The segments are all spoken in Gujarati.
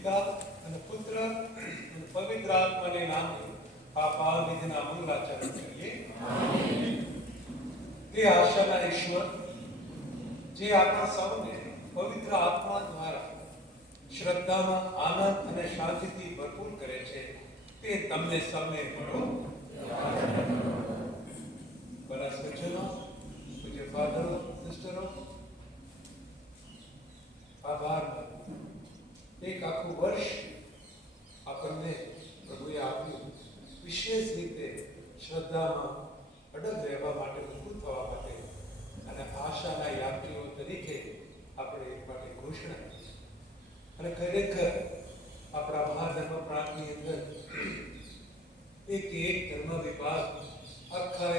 પિતા અને પુત્ર અને પવિત્ર આત્માને નામે આ પાવનવિધિના મંગલાચરણ કરીએ. તે આશાના ઈશ્વર જે આપણા સૌને પવિત્ર આત્મા દ્વારા શ્રદ્ધામાં આનંદ અને શાંતિથી ભરપૂર કરે છે, તે તમને સૌને મળો. બના સજ્જનો, પૂજ્ય ફાધરો, સિસ્ટરો, આભાર. એક આખું વર્ષ આપણને પ્રભુએ આપ્યું વિશેષ રીતે શ્રદ્ધામાં અડગ રહેવા માટે, મજબૂત થવા માટે અને આશાના યાત્રીઓ તરીકે આપણે એ માટે ઘોષણા કરી. અને ખરેખર આપણા મહાધર્મ પ્રાંતની અંદર એક ધર્મ વિભાગ આખા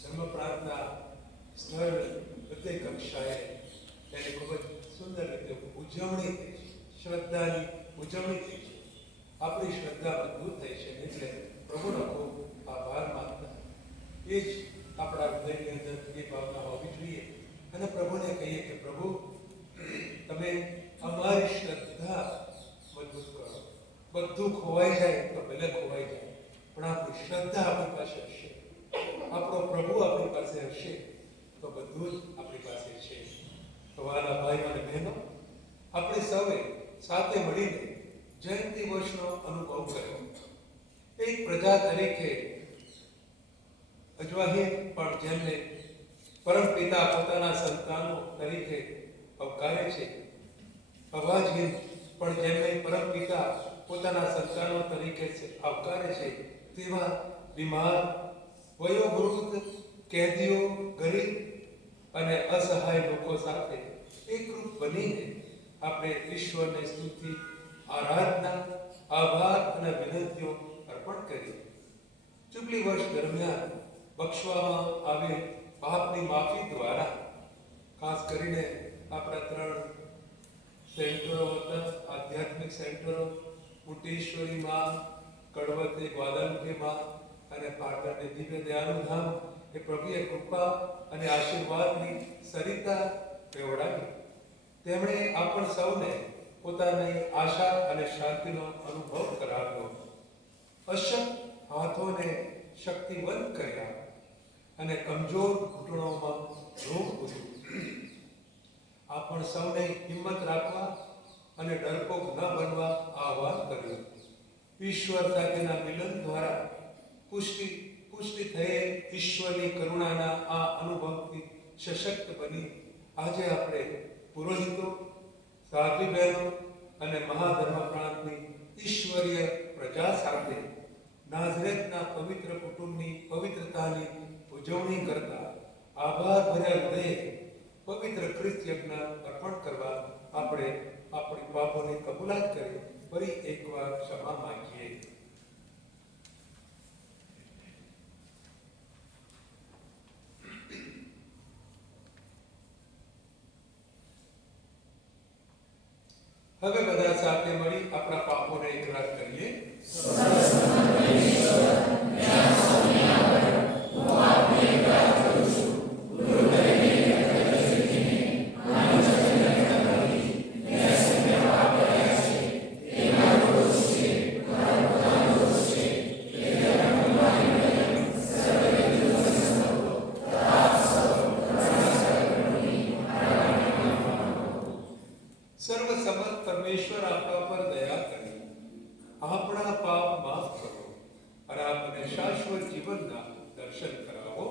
ધર્મ પ્રાંતના સ્થળ બધે કક્ષાએ તેની ખૂબ જ સુંદર રીતે ઉજવણી થઈ છે, શ્રદ્ધાની ઉજવણી થઈ છે. આપણી શ્રદ્ધા મજબૂત થઈ છે એટલે પ્રભુનો ખૂબ આભાર માનતા એ જ આપણા હૃદયની અંદર એ ભાવના હોવી જોઈએ અને પ્રભુને કહીએ કે પ્રભુ તમે અમારી શ્રદ્ધા મજબૂત કરો. બધું ખોવાઈ જાય તો ભલે ખોવાઈ જાય, પણ આપણી શ્રદ્ધા આપણી પાસે હશે, આપણો પ્રભુ આપણી પાસે હશે તો બધું જ આપણી પાસે છે. વાલા ભાઈઓ અને બહેનો, આપણે સૌએ સાથે મળીને જયંતિ વર્ષનો અનુભવ કર્યો. એક પ્રજા તરીકે અજવાહીન પણ જેમને પરમપિતા પોતાના સંતાનો તરીકે આવકારે છે, અવાજહીન પણ જેમને પરમપિતા પોતાના સંતાનો તરીકે આવકારે છે, તેવા બીમાર, વયોવૃદ્ધ, કેદીઓ, ગરીબ અને અસહાય લોકો સાથે એકરૂપ બનીને આપણે ઈશ્વરને સ્તુતિ, આરાધના, આભાર અને વિનંતીઓ અર્પણ કરીએ. જુબલી વર્ષ દરમિયાન બક્ષવામાં આવેલ પાપની માફી દ્વારા ખાસ કરીને આપણા 3 સેન્ટરો હતા, આધ્યાત્મિક સેન્ટરો, મુટેશ્વરી માં, કડવતે ગ્વાદાલુપે માં અને પાટણને દિવ્ય દયાનુધામ, એ પ્રભુએ કૃપા અને આશીર્વાદની સરિતા વહેવડાવી. તેમણે આપણ સૌને પોતાની આશા અને શાંતિનો અનુભવ કરાવ્યો. અશક્ત હાથોને શક્તિવંત કર્યા અને કમજોર ઘૂંટણોમાં રોગ પૂર્યું. આપણ સૌને હિંમત રાખવા અને ડરપોક ન બનવા આહ્વાન કર્યું. ઈશ્વર સાથેના મિલન દ્વારા પુષ્ટિ થયે ઈશ્વરની કરુણાના આ અનુભવથી સશક્ત બની આજે આપણે પુરોહિતો, સાધ્વી બહેનો અને મહાધર્મ પ્રાંતની ઈશ્વરીય પ્રજા સાથે નાઝરેતના પવિત્ર કુટુંબની પવિત્રતાની ઉજવણી કરતા આભાર ભર્યા હૃદયે પવિત્ર ખ્રિસ્ત યજ્ઞ અર્પણ કરવા આપણે આપણી પાપોની કબૂલાત કરી ફરી એકવાર ક્ષમા માંગીએ. હવે બધા સાથે મળી આપણા પાપોને એકરાર કરીએ. સર્વસમર્થ પરમેશ્વર આપણા પર દયા કરી આપણા પાપ માફ કરો અને આપણને શાશ્વત જીવનના દર્શન કરાવો.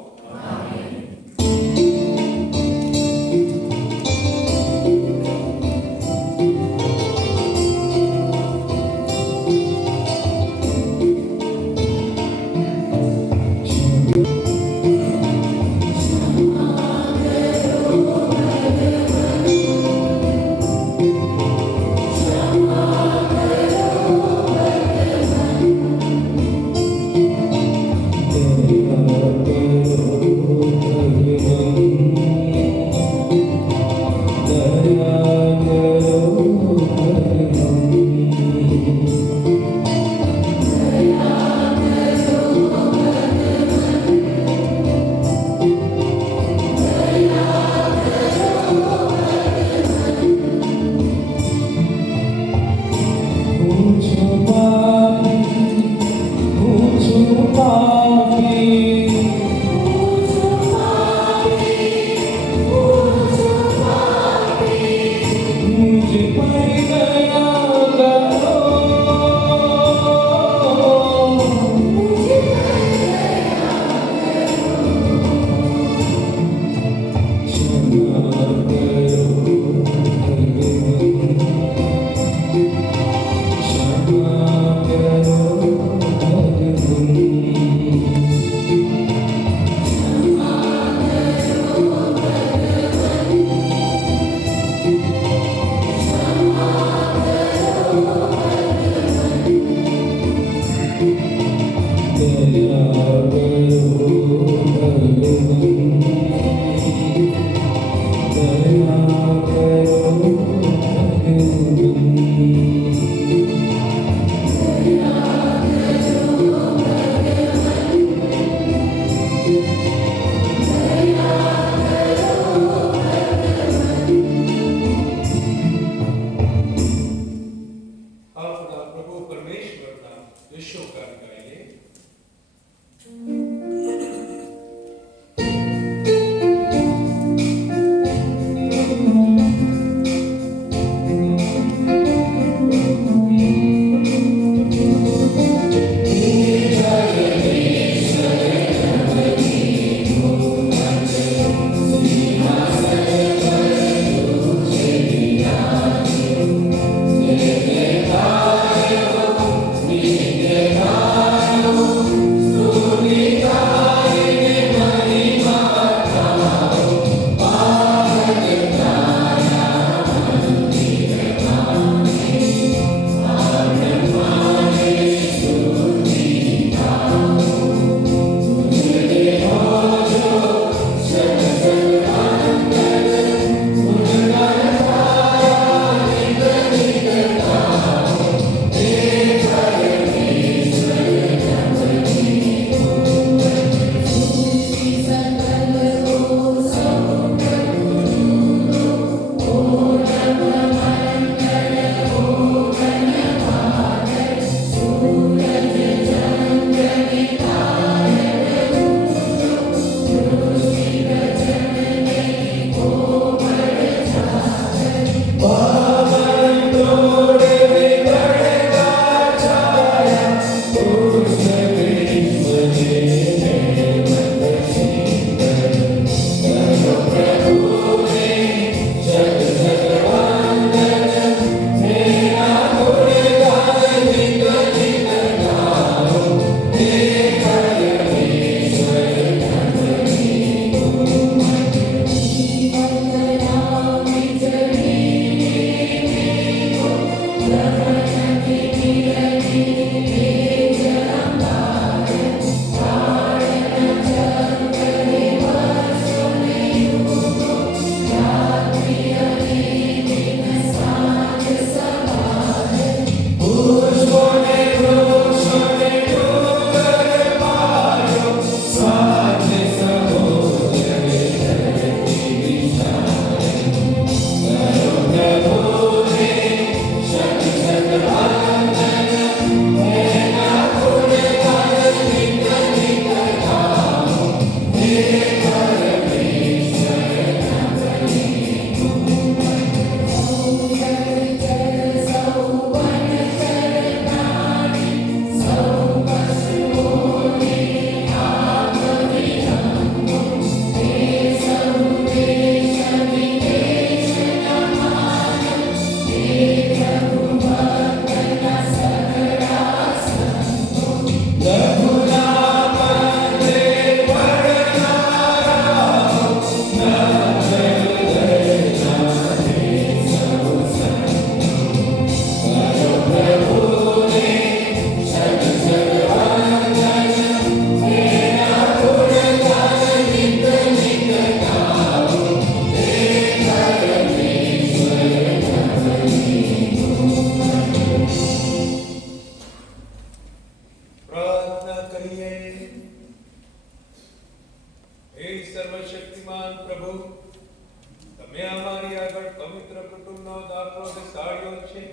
દાખલો બેસાડ્યો છે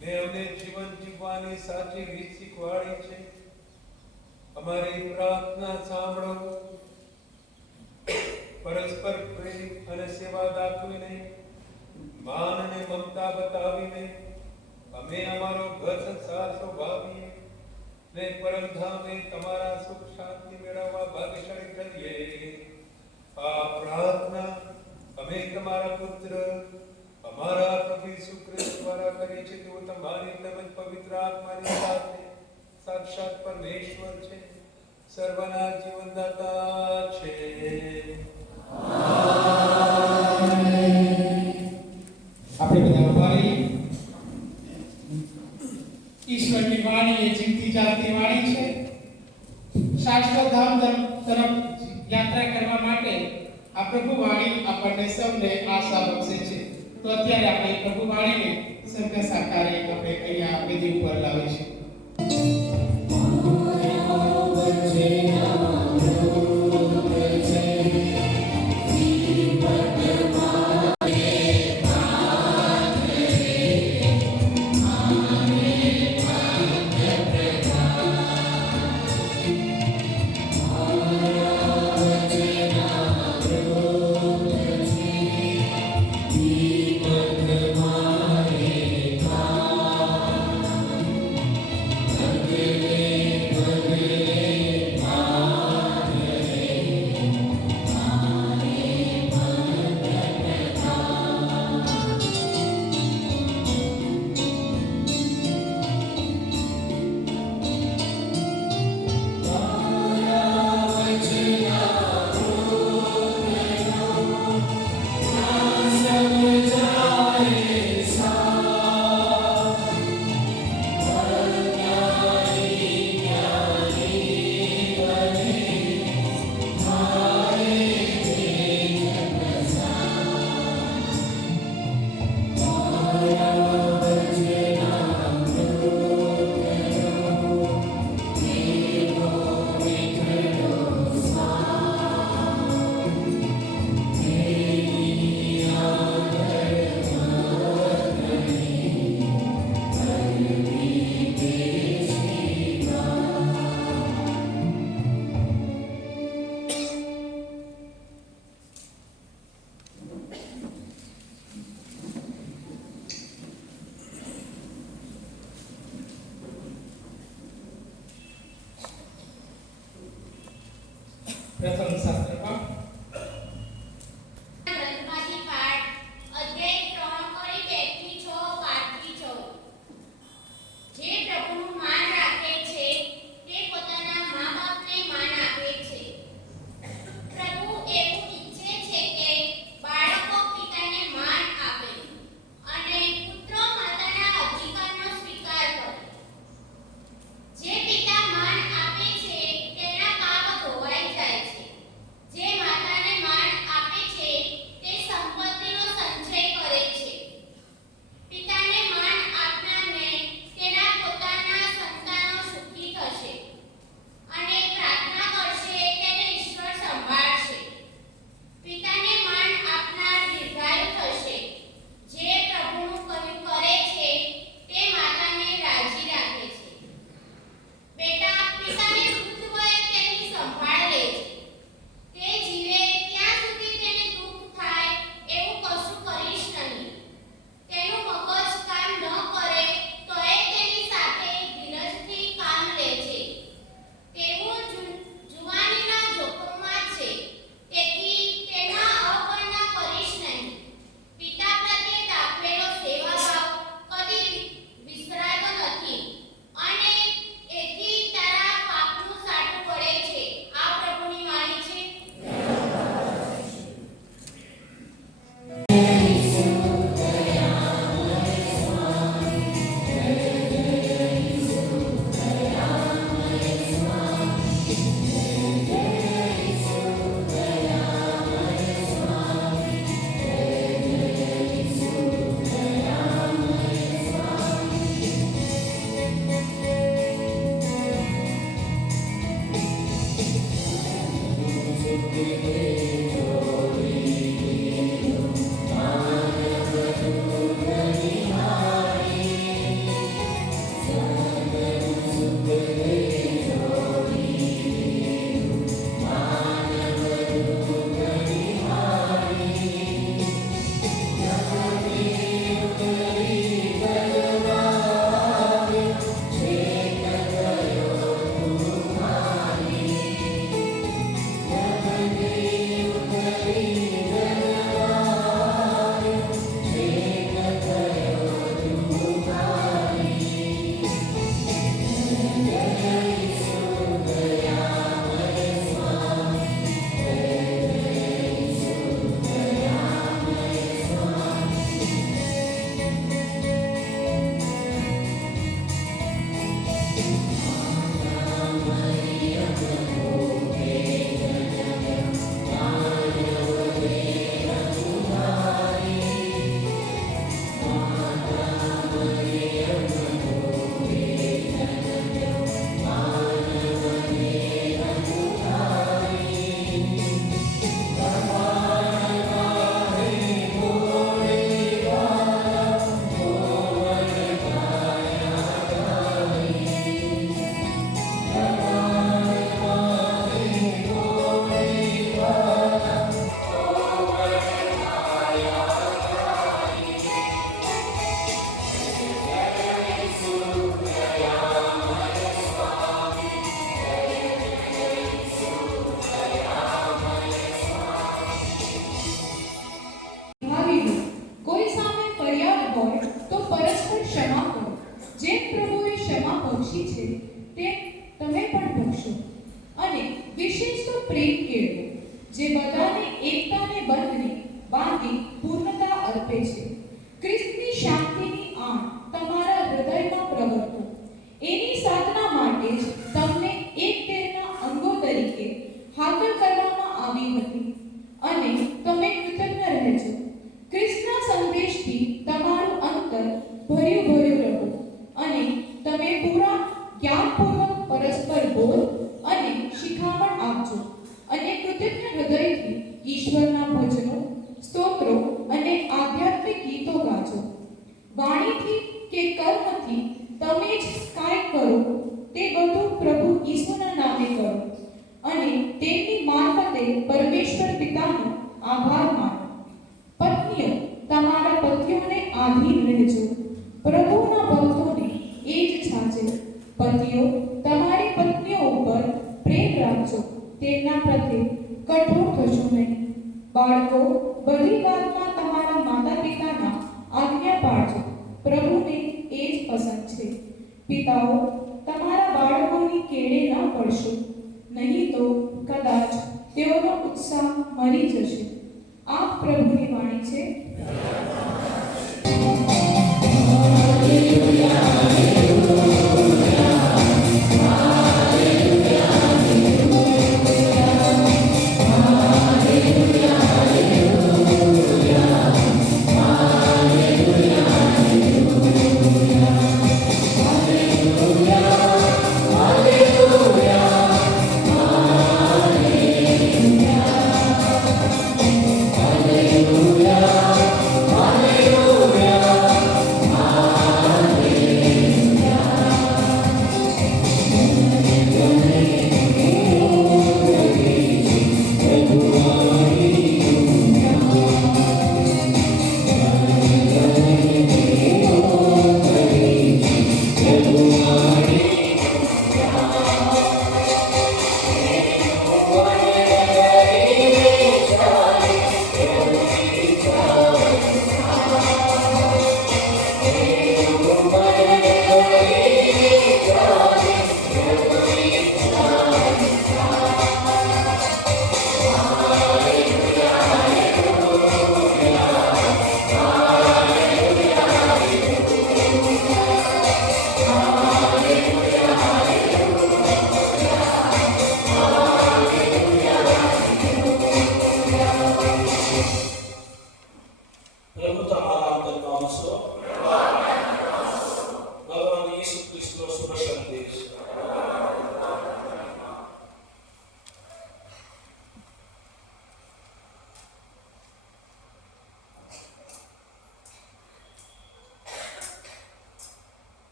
ને અમને જીવન જીવવાની સાચી રીત શીખવાડી છે. અમારી પ્રાર્થના સાંભળો. પરસ્પર પ્રેમ અને સેવા દાખવીને, માન અને મમતા બતાવીને અમે અમારો ઘર સંસાર સ્વભાવીએ ને પરમધામે તમારા સુખ શાંતિ મેળવવા ભાગ્યશાળી કરીએ. આ પ્રાર્થના અમે તમારા પુત્ર અમારા પ્રભુ ઈસુ ખ્રિસ્ત દ્વારા કરીએ છીએ. તેઓ તમારી તેમજ પવિત્ર આત્માની સાથે સાક્ષાત પરમેશ્વર છે, સર્વના જીવનદાતા છે. આપણે બધા ઉભારી. ઈશ્વરની વાણી એ જીવતી જાગતી વાણી છે. શાશ્વત ધામ તરફ યાત્રા કરવા માટે આ પ્રભુ વાણી આપણને સૌને આશા બક્ષે છે. તો અત્યારે આપણે પ્રભુ વાણીને સર્વ સાકારે આપણે અહીંયા વેદી ઉપર લાવીશું. પ્રથમ શાસ્ત્રમાં ગ્રંથમાંથી પાઠ અધ્યાય 3 કરી 2 થી 6 5 થી 14. જે પ્રભુનું માન રાખે છે તે પોતાના મા-બાપને માન આપે છે. પ્રભુ એવું ઈચ્છે છે કે બાળકો પિતાને માન આપે અને પુત્રો માતાના અધિકારનો સ્વીકાર કરે. જે પિતા માન આપે છે તેના પાપ ધોવાઈ જાય છે જેમ પ્રભુએ ક્ષમા બક્ષી છે તેમ તમે પણ બક્ષો. અને વિશેષ તો પ્રેમ કેળવો, જે બધાને એકતાને બાંધી પૂર્ણતા અર્પે છે. ખ્રિસ્તની શાંતિની આણ તમારા હૃદયમાં પ્રવર્તો. એની સાધના માટે જ તમને એક દેહના અંગો તરીકે હાકલ કરવામાં આવી હતી અને તમે કૃતજ્ઞ રહેજો. ખ્રિસ્તના સંદેશથી તમારું અંતર ભર્યું રહો અને તમે પૂરા જ્ઞાનપૂર્વક પરસ્પર બોધ અને શિખામણ આપજો અને કૃતજ્ઞ હૃદયથી ઈશ્વરના ભજનો, સ્તોત્રો અને આધ્યાત્મિક ગીતો ગાજો. વાણીથી કે કર્મથી તમે જ કાંઈ કરો તે બધું પ્રભુ ઈસુના નામે કરો અને તેમની મારફતે પરમેશ્વર પિતાનો આભાર માનો. પત્નીઓ, તમારા પતિઓને આધીન રહેજો, પ્રભુના ભક્તોને એ જ છાજે. પતિઓ, તમારી પત્નીઓ ઉપર પ્રેમ રાખજો, તેમના પ્રત્યે કઠોર થશો નહીં. બાળકો, બધી વાતમાં તમારા માતા પિતાના આજ્ઞા પાળજો, પ્રભુને એ જ પસંદ છે. પિતાઓ, તમારા બાળકોની કેળે ન પડશો, નહીં તો કદાચ તેઓનો ઉત્સાહ મરી જશે. આ પ્રભુની વાણી છે.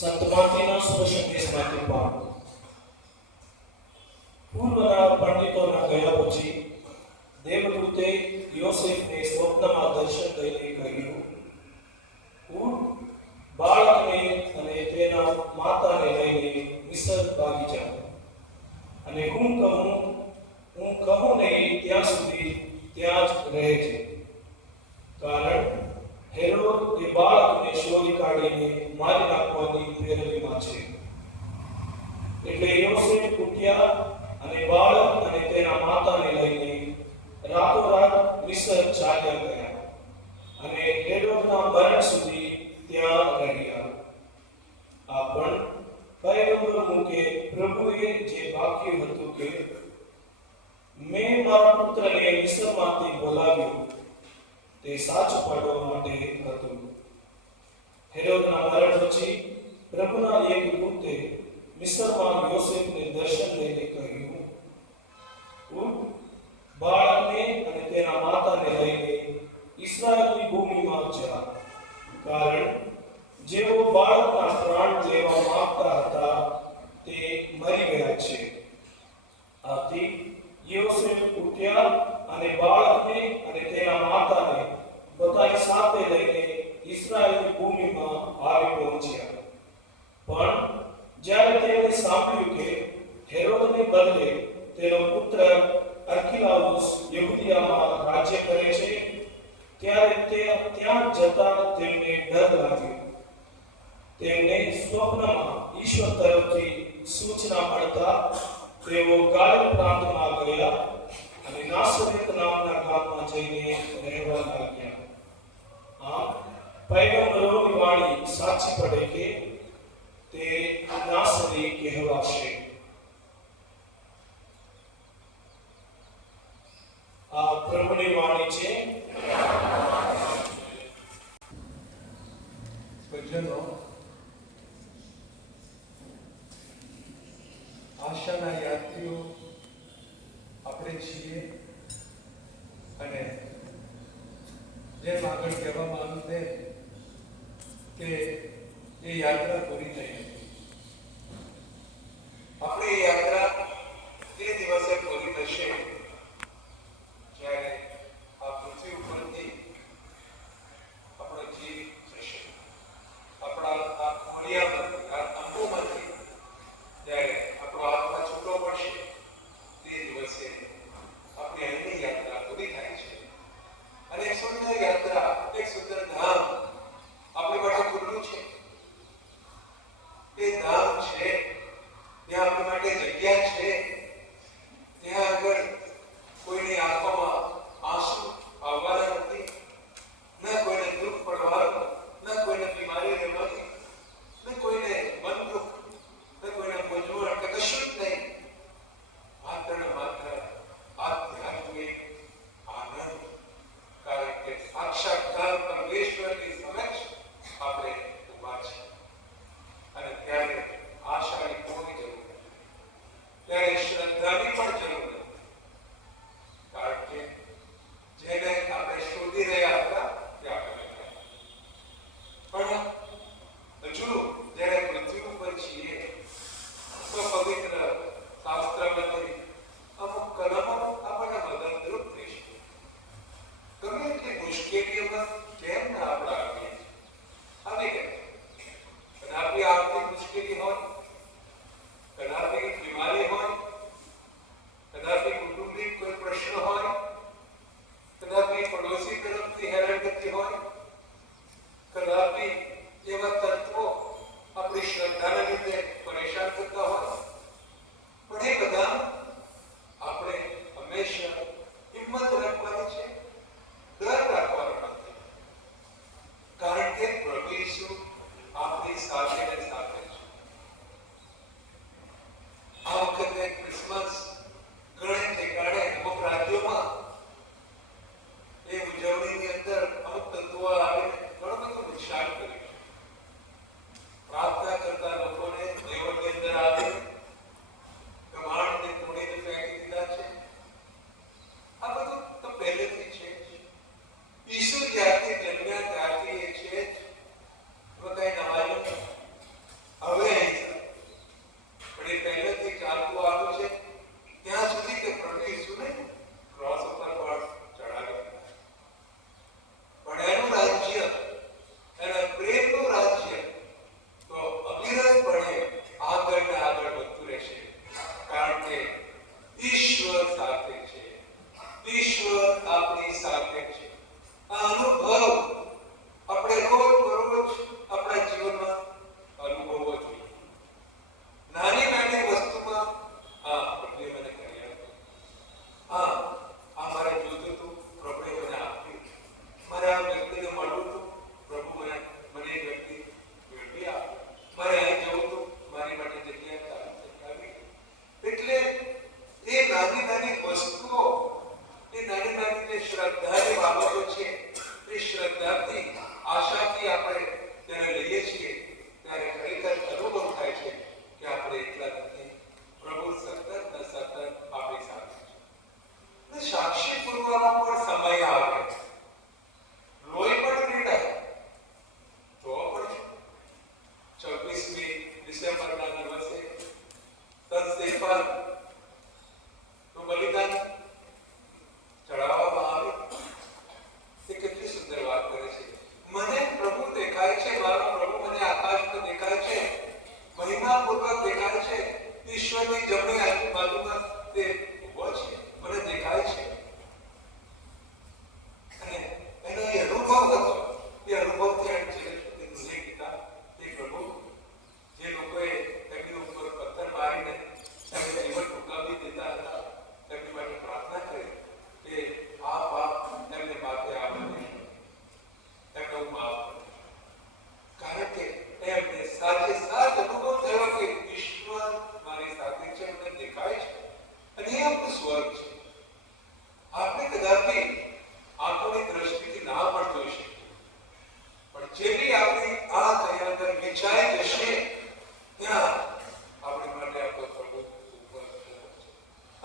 સંત માર્ટીના શુભ સંદેશમાંથી પાઠ. પૂર્વના પંડિતોના ગયા પછી દેવદૂતે યોસેફને સ્વપ્નમાં દર્શન દઈને કહ્યું, ઉઠ, બાળકને અને તેના માતાને લઈને મિસર ભાગી જાઓ અને હું કહું નહીં ત્યાં સુધી ત્યાં જ રહેજે, કારણ હેરોદ એ બાળકને શોધી કાઢીને મારી નાખવાની પ્રેરણીમાં છે. એટલે યોસેફ ઉઠ્યા અને બાળક અને તેના માતાને લઈને રાતોરાત મિસ્ર ચાલ્યા ગયા અને હેરોદના મરણ સુધી ત્યાં રહ્યા. આ પણ પૈગંબર મુકે પ્રભુએ જે વાક્ય હતું કે મેં મારા પુત્રને મિસ્રમાંથી બોલાવ્યો, તે સાચું પાડવા માટે હતું. હેરોદના મરણ પછી પ્રભુના એક દૂતે મિસ્રમાં યોસેફને દર્શન લઈને કહ્યું, ઉઠ, બાળકને અને તેના માતાને લઈને ઈસ્રાયેલની ભૂમિમાં જા, કારણ જેઓ બાળકના પ્રાણ લેવા માંગતા હતા તે મરી ગયા છે. આથી યોસેફ ઉઠ્યા અને બાળકને અને તેના માતાને પોતાની સાથે લઈને ઈસ્રાયેલની ભૂમિમાં આવી પહોંચ્યા. પણ જ્યારે તેઓએ સાંભળ્યું કે હેરોદને બદલે તેનો પુત્ર અર્કિલાઉસ યહૂદિયામાં રાજ્ય કરે છે ત્યારે ત્યાં જતા તેમને ડર લાગ્યો. તેમને સ્વપ્નમાં ઈશ્વર તરફથી સૂચના મળતા તેઓ ગાલિલ પ્રાંતમાં ગયા અને નાસરેત નામના ગામમાં જઈને રહેવા લાગ્યા. આમ પૈગંબરોની વાણી સાચી પડે કે તે નાસરી કહેવાશે. આ પ્રભુની વાણી છે. સજ્જનો, આશાના યાત્રીઓ આપણે છીએ અને જેમ આગળ કહેવામાં આવ્યું તેમ કે એ યાત્રા પૂરી થઈ નથી. આપણે એ યાત્રા તે દિવસે પૂરી થશે જ્યારે આ પૃથ્વી ઉપરથી આપણો જીવ જશે. આપણા આ ખોળિયામાંથી, આ તંબુમાંથી જ્યારે આપણો આત્મા છૂટો પડશે તે દિવસે આપણી અહીંની યાત્રા પૂરી થાય છે અને એક સુંદર યાત્રા, એક સુંદર ધામ આપણી માટે ખુલ્લું છે.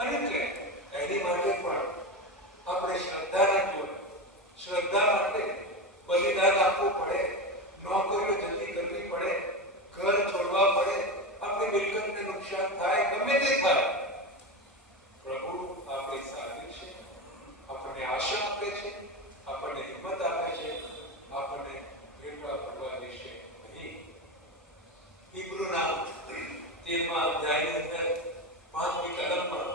અને કેમ એની માટે પણ આપણે શ્રદ્ધાના જોડે શ્રદ્ધા માટે બલિદાન આપવું પડે, નોકરીઓ જલ્દી કરવી પડે, ઘર છોડવા પડે, આપણી મિલકતને નુકસાન થાય, ગમે તે થાય. પ્રભુ આપણી સાથે છે, આપણને આશા આપે છે, આપણને હિંમત આપે છે, આપણને ભેટવા પડવા દેશે નહીં. હિબ્રુના 13મા અધ્યાયની અંદર 5મી કલમમાં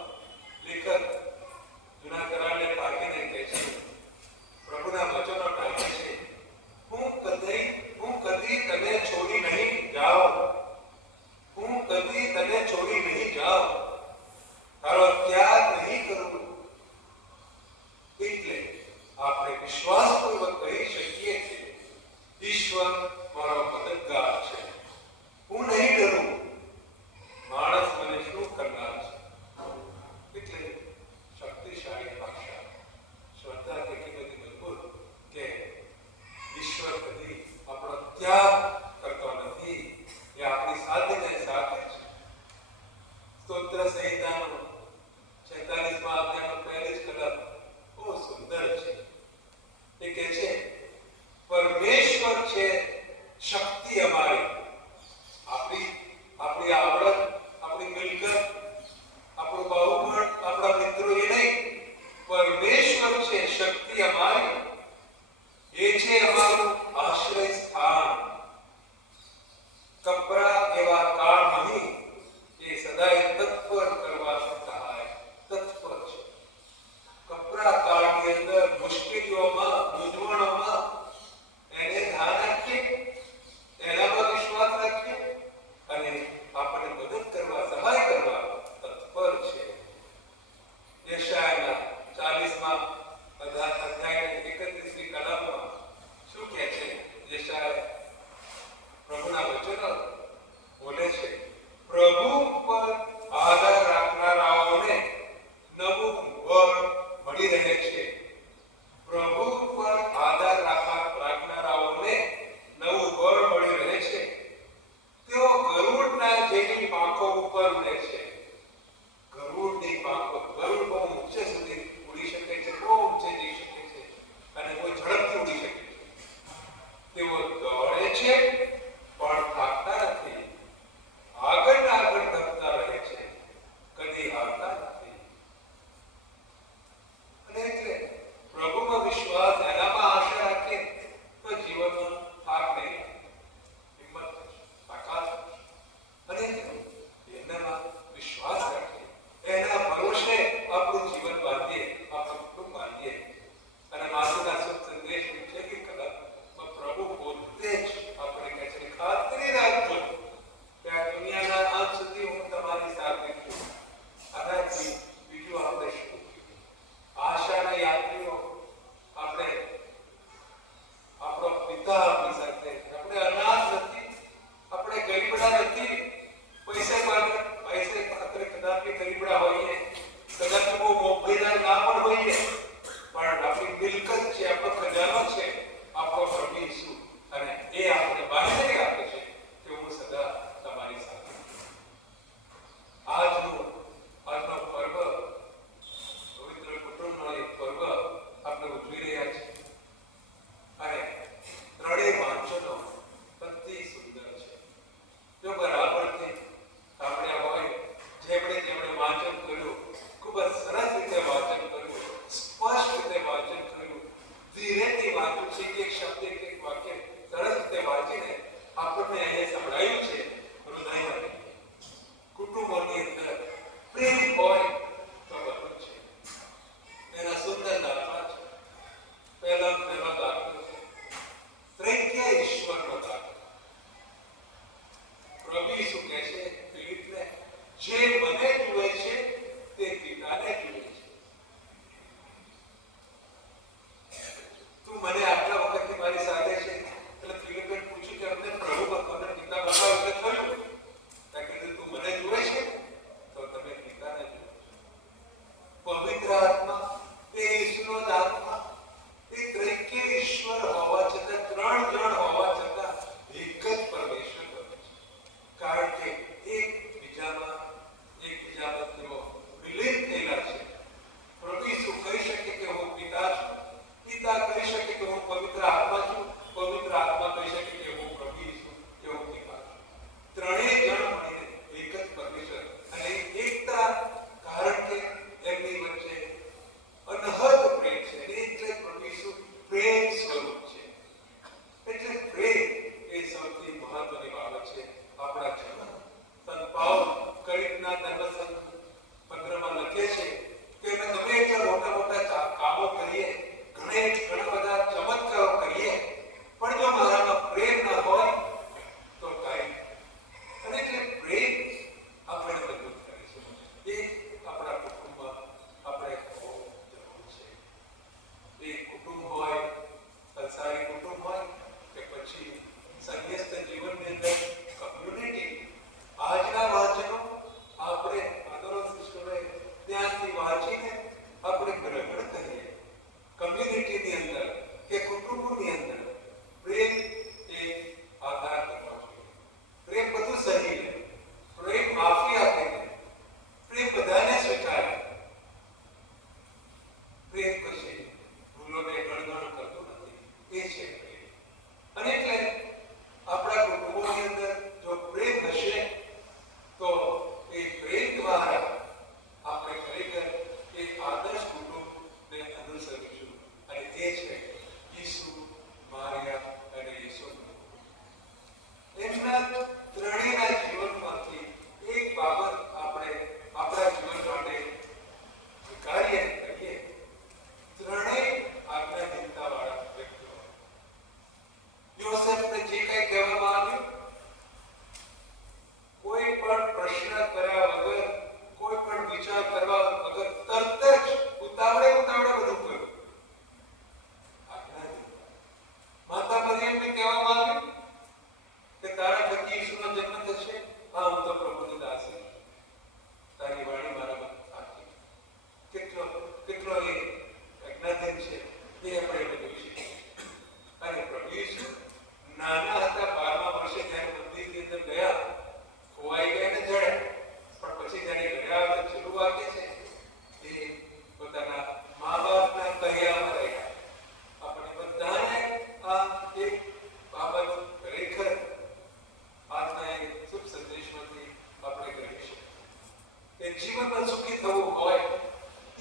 થવું હોય,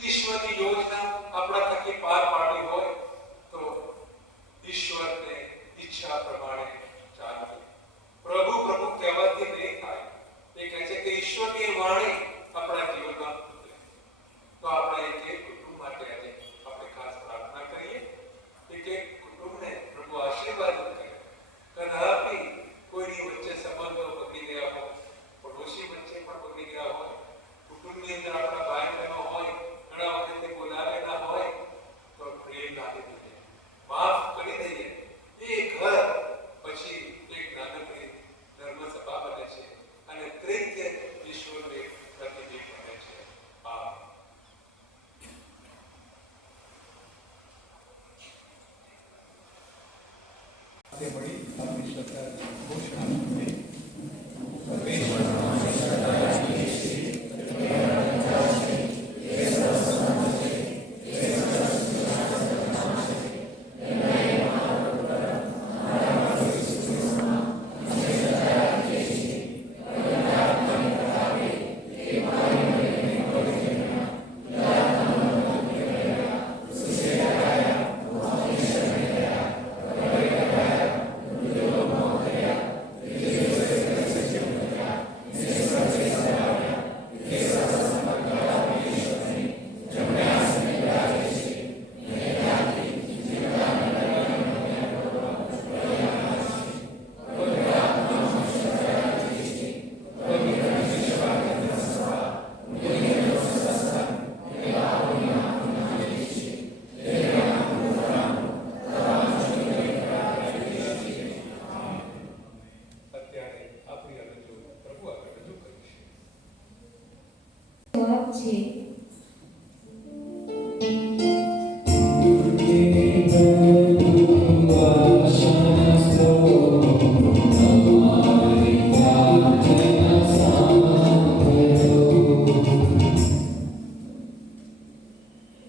ઈશ્વરની યોજના આપણા થકી પાર પાડવી હોય તો ઈશ્વરને ઈચ્છા પ્રમાણે ચાલવું. પ્રભુ પ્રભુ કહેવાથી નહીં થાય. એ કહે છે કે ઈશ્વરની વાણી આપણા જીવનમાં ઉતરે. તો આપણે એક કુટુંબ માટે આજે આપણે ખાસ પ્રાર્થના કરીએ કે કુટુંબને પ્રભુ આશીર્વાદ કરે. કદાપી કોઈની વચ્ચે સંબંધો બગડી ગયા હોય, પડોશી વચ્ચે પણ બગડી ગયા હોય, કુટુંબની અંદર આપણા ભાઈ બહેનો હોય, ઘણા વખતથી બોલાવેલા હોય, તો પ્રેમ લાવી દઈએ, માફ કરી દઈએ. એ ઘર પછી એક નાનકડી ધર્મસભા બને છે અને ત્રિત્ય ઈશ્વરને પ્રતિબિંબ બને છે. આ તે મળી આપણી શ્રદ્ધા ઘોષણા કરી.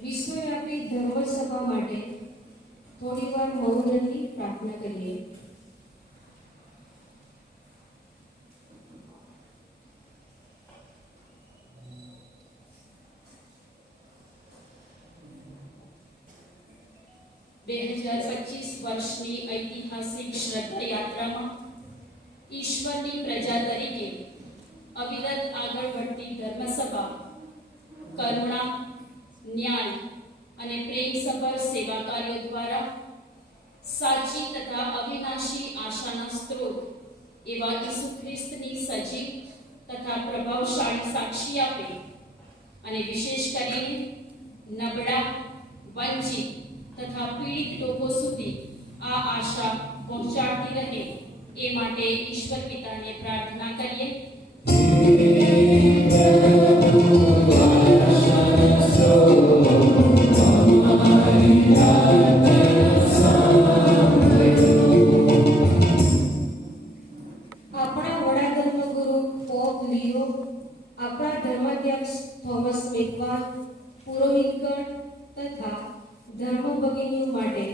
વિશ્વવ્યાપી ધર્મસભા માટે થોડીવાર મૌનની પ્રાર્થના કરીએ. વર્ષની ઐતિહાસિક શ્રદ્ધા યાત્રામાં ઈશ્વરની પ્રજા તરીકે અવિરત આગળ વધતી ધર્મસભા કરુણા, ન્યાય અને પ્રેમસભર સેવા કાર્ય દ્વારા સાચી તથા અવિનાશી આશાના સ્ત્રોત એવા ઈસુ ખ્રિસ્તની સજીવ તથા પ્રભાવશાળી સાક્ષી આપે અને વિશેષ કરીને નબળા, વંચિત તથા પીડિત લોકો સુધી આ આશા પહોંચાડતી રહે એ માટે ઈશ્વર પિતાને પ્રાર્થના કરીએ. આપણા વડા ધર્મગુરુ પોપ લિયો, આપણા ધર્માધ્યક્ષ થોમસ મેકવાલ, પુરોહિતગણ તથા ધર્મ ભગિનીઓ માટે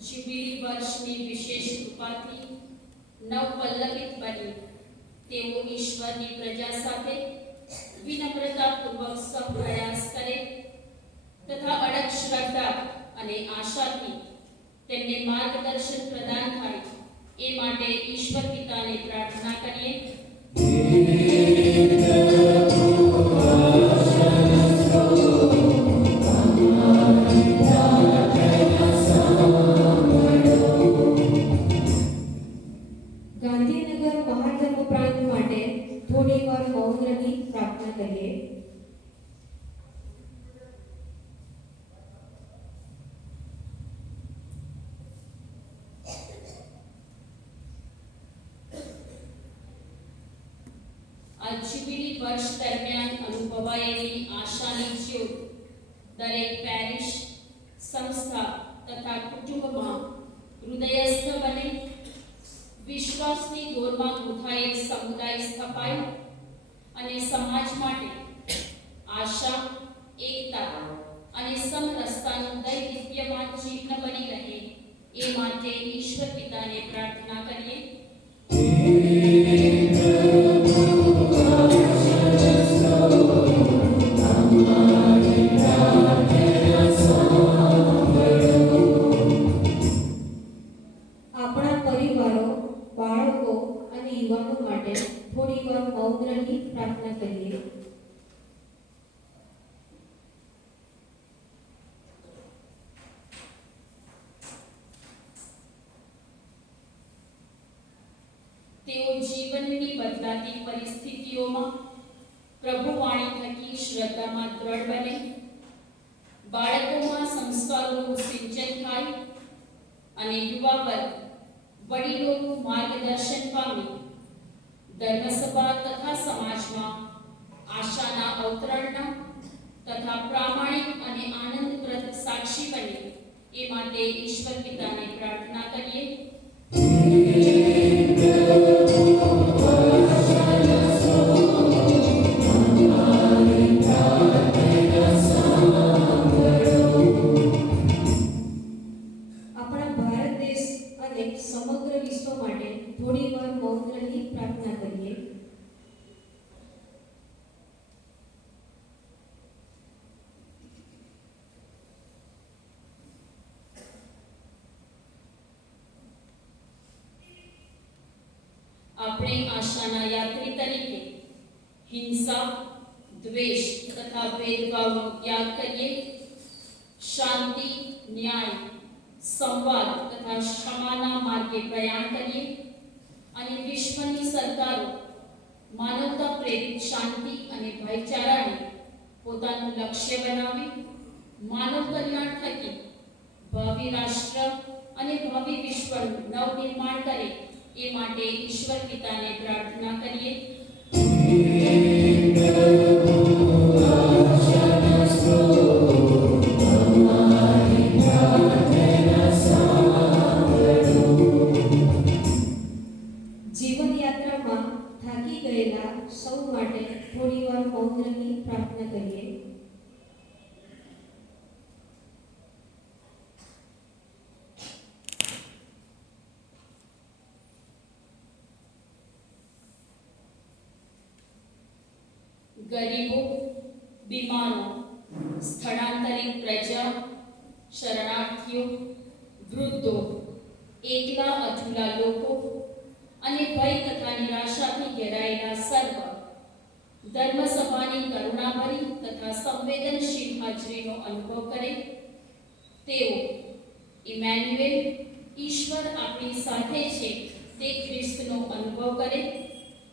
જ્યુબિલી વર્ષની વિશેષ કૃપાથી નવપલ્લવિત બની તેઓ ઈશ્વરની પ્રજા સાથે વિનમ્રતાપૂર્વક સહપ્રયાસ કરે તથા અડગ શ્રદ્ધા અને આશાથી તેમને માર્ગદર્શન પ્રદાન થાય એ માટે ઈશ્વર પિતાને પ્રાર્થના કરીએ. ગાંધીનગર મહાધર્મ પ્રાંત માટે થોડી વાર મૌન રહી પ્રાર્થના કરીએ. આ જ્યુબિલી વર્ષ દરમિયાન અનુભવાયેલી આશાની જ્યોત દરેક પેરિશ, સંસ્થા તથા કુટુંબમાં હૃદયસ્થ બને, વિશ્વાસની દોરમાં ગૂંથાયેલ સમુદાય સ્થપાય અને સમાજ માટે આશા, એકતા અને સમરસતાનું દૈદીપ્યમાન ચિહ્ન બની રહે એ માટે ઈશ્વર પિતાને પ્રાર્થના કરીએ. આપણા પરિવારો, બાળકો અને યુવાનો માટે થોડી વાર મૌન રહી પ્રાર્થના કરીએ. તેઓ જીવનની બદલાતી પરિસ્થિતિઓમાં પ્રભુવાણી થકી શ્રદ્ધામાં દ્રઢ બને, બાળકોમાં સંસ્કારોનું સિંચન થાય અને યુવા વર્ગ વડીલોનું માર્ગદર્શન પામી ધર્મસભા તથા સમાજમાં આશાના અવતરણના તથા પ્રામાણિક અને આનંદપ્રદ સાક્ષી બને એ માટે ઈશ્વર પિતાને પ્રાર્થના કરીએ. આપણા ભારત દેશ અને સમગ્ર વિશ્વ માટે થોડી વાર મૌન રહી પ્રાર્થના કરીએ. આપણે આશાના યાત્રી તરીકે હિંસા, દ્વેષ તથા ભેદભાવનો ત્યાગ કરીએ, શાંતિ, ન્યાય, સંવાદ તથા ક્ષમાના માર્ગે પ્રયાણ કરીએ અને વિશ્વની સરકારો માનવતા પ્રેરિત શાંતિ અને ભાઈચારાને પોતાનું લક્ષ્ય બનાવી માનવ કલ્યાણ થકી ભાવિ રાષ્ટ્ર અને ભાવિ વિશ્વનું નવનિર્માણ કરે એ માટે ઈશ્વર પિતાને પ્રાર્થના કરીએ. જીવન યાત્રામાં થાકી ગયેલા સૌ માટે થોડી વાર મૌન રહી પ્રાર્થના કરીએ. ગરીબો, બીમારો, સ્થળાંતરિત પ્રજા, શરણાર્થીઓ, વૃદ્ધો, એકલા અધૂરા લોકો અને ભય તથા નિરાશાથી ઘેરાયેલા સર્વ ધર્મસભાની કરુણાભરી તથા સંવેદનશીલ હાજરીનો અનુભવ કરે તેઓ ઇમેન્યુએલ, ઈશ્વર આપણી સાથે છે તે ખ્રિસ્તનો અનુભવ કરે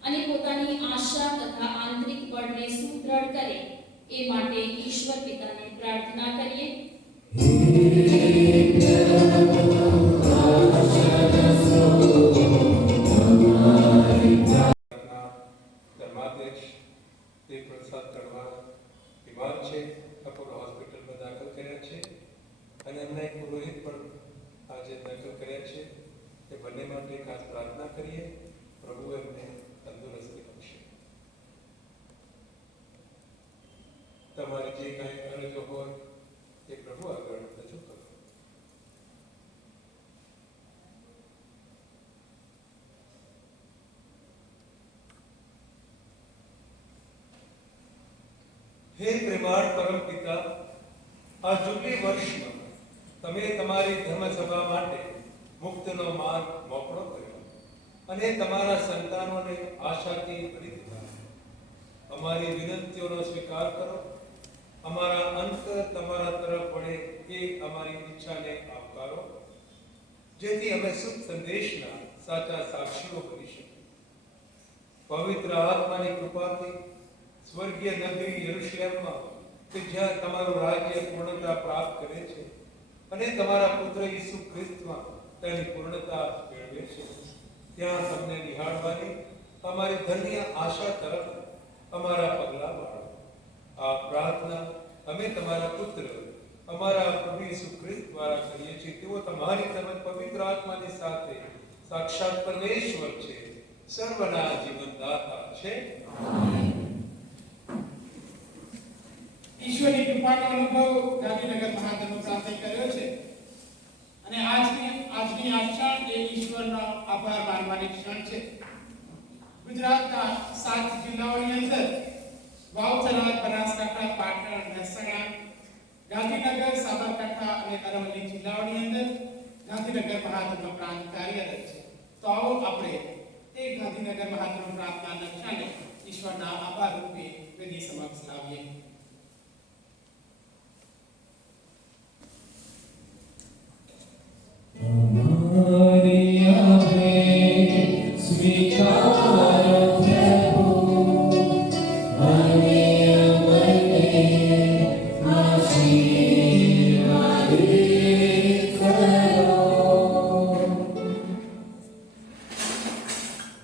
અને પોતાની આશા તથા આંતરિક બળને સુદૃઢ કરે એ માટે ઈશ્વર પિતાને પ્રાર્થના કરીએ. ધર્માધ્યક્ષ દેવપ્રસાદ તળવાર બીમાર છે, અપોલો હોસ્પિટલમાં દાખલ કર્યા છે અને એમના એક પુરોહિત પણ આજે દાખલ કર્યા છે. એ બંને માટે ખાસ પ્રાર્થના કરીએ, પ્રભુ એમને તંદુરસ્તી બક્ષે. તમારી જે કાંઈ અરજો હોય એ પ્રભુ આગળ રજૂ કરો. હે પ્રેમાળ પરમ પિતા, આ જુબલી વર્ષમાં તમે તમારી ધર્મસભા માટે મુક્તનો માર્ગ મોકળો કર્યો અને તમારા સંતાનોને આશાથી ભરી દીધા. અમારી વિનંતીઓનો સ્વીકાર કરો. અમારા અંતર તમારા તરફ વળે એ અમારી ઈચ્છાને આવકારો, જેથી અમે શુભ સંદેશના સાચા સાક્ષીઓ બની શકીએ. પવિત્ર આત્માની કૃપાથી સ્વર્ગીય નગરી યરુશલેમમાં કે જ્યાં તમારું રાજ્ય પૂર્ણતા પ્રાપ્ત કરે છે અને તમારા પુત્ર ઈસુ ખ્રિસ્તમાં તેની પૂર્ણતા મેળવે છે, ત્યાં તમને નિહાળવાની અમારી ધન્ય આશા તરફ અમારા પગલા વાળો. આ પ્રાર્થના અમે તમારા પુત્ર અમારા પ્રભુ ઈસુ ખ્રિસ્ત દ્વારા કરીએ છીએ. તેઓ તમારી તેમજ પવિત્ર આત્માની સાથે સાક્ષાત પરમેશ્વર છે, સર્વના જીવનદાતા છે. આમેન. ઈશ્વરની કૃપાનો અનુભવ ગાંધીનગર મહાજનો પ્રાપ્ત કર્યો છે અને આજની આ ક્ષણ એ ઈશ્વરનો આભાર માનવાની ક્ષણ છે. ગુજરાતના 7 જિલ્લાઓની અંદર વાવથરા, બનાસકાંઠા, પાટણ, મહેસાણા, ગાંધીનગર, સાબરકાંઠા અને અરવલ્લી જિલ્લાઓની અંદર ગાંધીનગર મહાજનો પ્રાંત કાર્યરત છે. તો આવો આપણે તે ગાંધીનગર મહાજનો પ્રાંતના નકશાને ઈશ્વરના આભાર રૂપે વેદી સમક્ષ લાવીએ.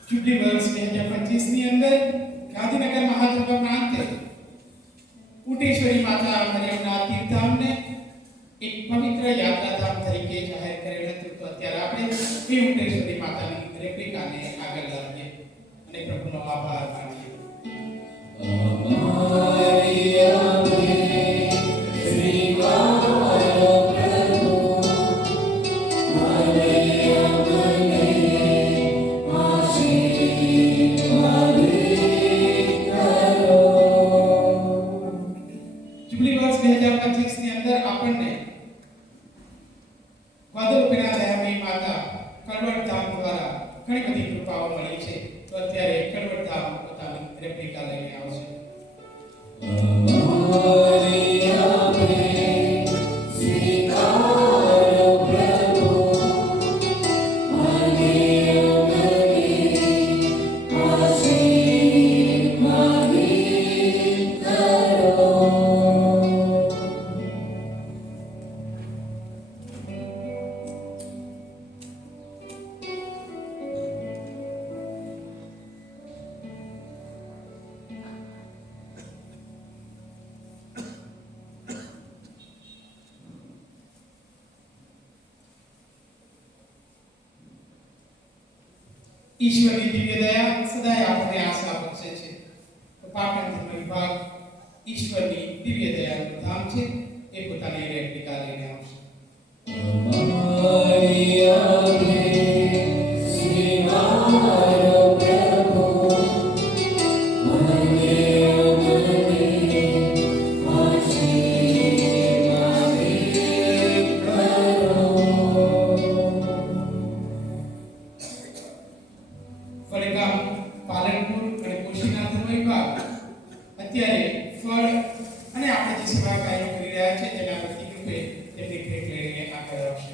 ચૂંટણી વર્ષ 2025 ની અંદર ગાંધીનગર મહાજન પ્રાંતે ઉટેશ્વરી માતા મરિયમના તીર્થધામને એક પવિત્ર યાત્રાધામ તરીકે જાહેર કરેલ હતું. તો અત્યારે આપણે એ ઉટેશ્વરી માતાની રેપ્લિકાને આગળ લાવીએ અને પ્રભુનો આભાર માનીએ. જુબલી વર્ષ 2025 ની અંદર આપણને વાદળપીના દયામય માતા કડવડ ધામ દ્વારા ઘણી બધી કૃપાઓ મળી છે. તો અત્યારે કડવડ ધામ પોતાની રેપ્લિકા લઈને આવશે. ઈશ્વરની દિવ્ય દયા સદાય આપણને આશા બક્ષે છે. તો પાટણ ધર્મ વિભાગ ઈશ્વરની દિવ્ય દયાનું ધામ છે એ પોતાની રેપ્લિકા લઈને આવશે. વડગામ, પાલનપુર અને કોશીના ધર્મ વિભાગ અત્યારે ફળ અને આપણે જે સેવા કાર્યો કરી રહ્યા છે તેના પ્રતિક રૂપે તેમની ભેટ લઈને આગળ આવશે.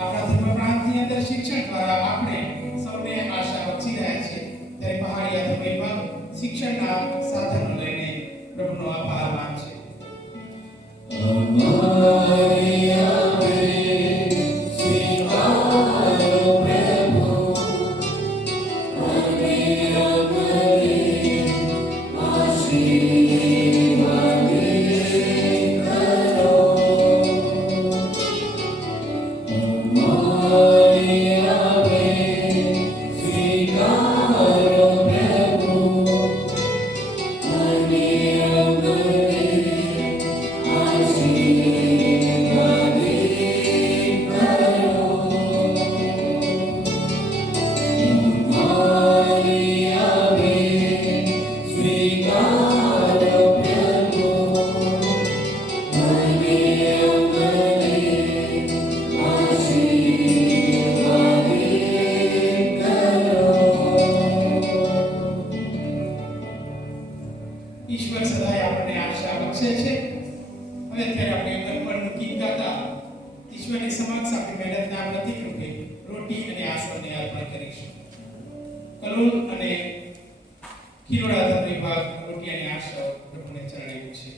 આપણા ધર્મ પ્રાંતની અંદર શિક્ષણ દ્વારા આપણે સૌને આશા બક્ષી રહ્યા છે. ત્યારે પહાડિયા ધર્મ વિભાગ શિક્ષણના સાધનો લઈને પ્રભુનો આભાર માનશે. ઈશ્વર સદાય આપણને આશા બક્ષે છે. હવે અત્યારે આપણે અર્પણનું ગીત ગાતા ઈશ્વરની સમક્ષ આપણી મહેનતના પ્રતિક રૂપે રોટી અને આસનને અર્પણ કરીશું. કલોલ અને ખીરોડા ધર્મ વિભાગ રોટી અને આસન પ્રભુને ચરણાવ્યું છે.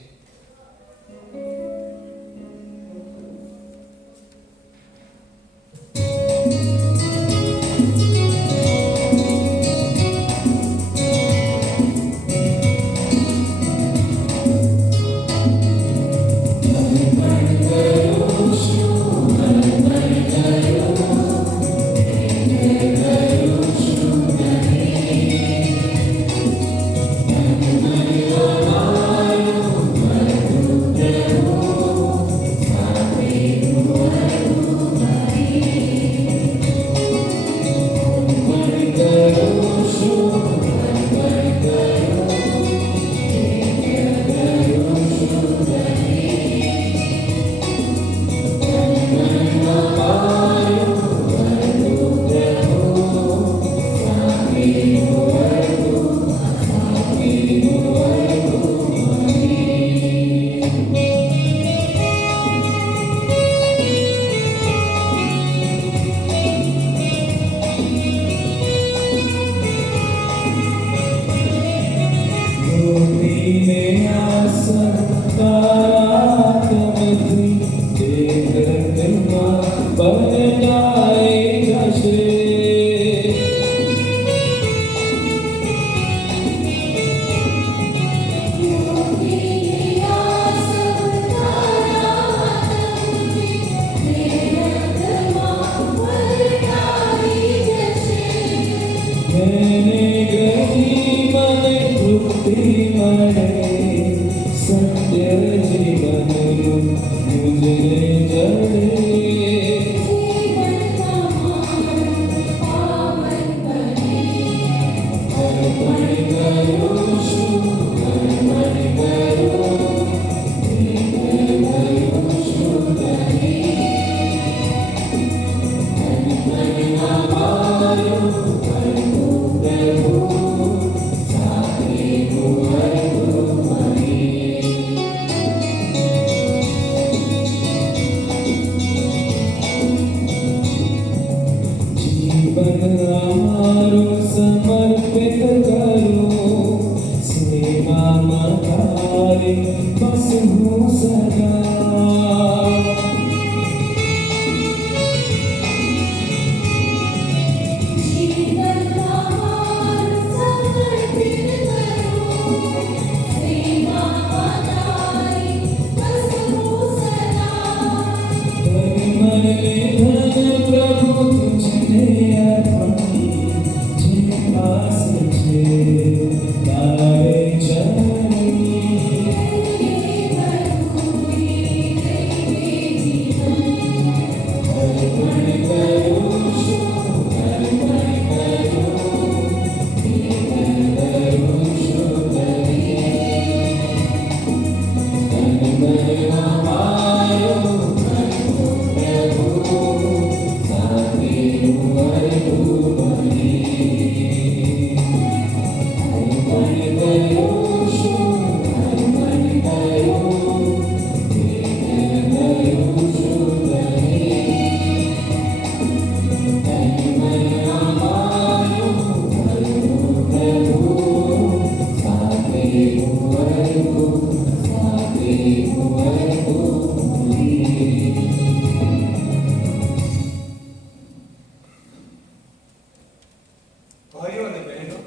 ભાઈઓ અને બહેનો,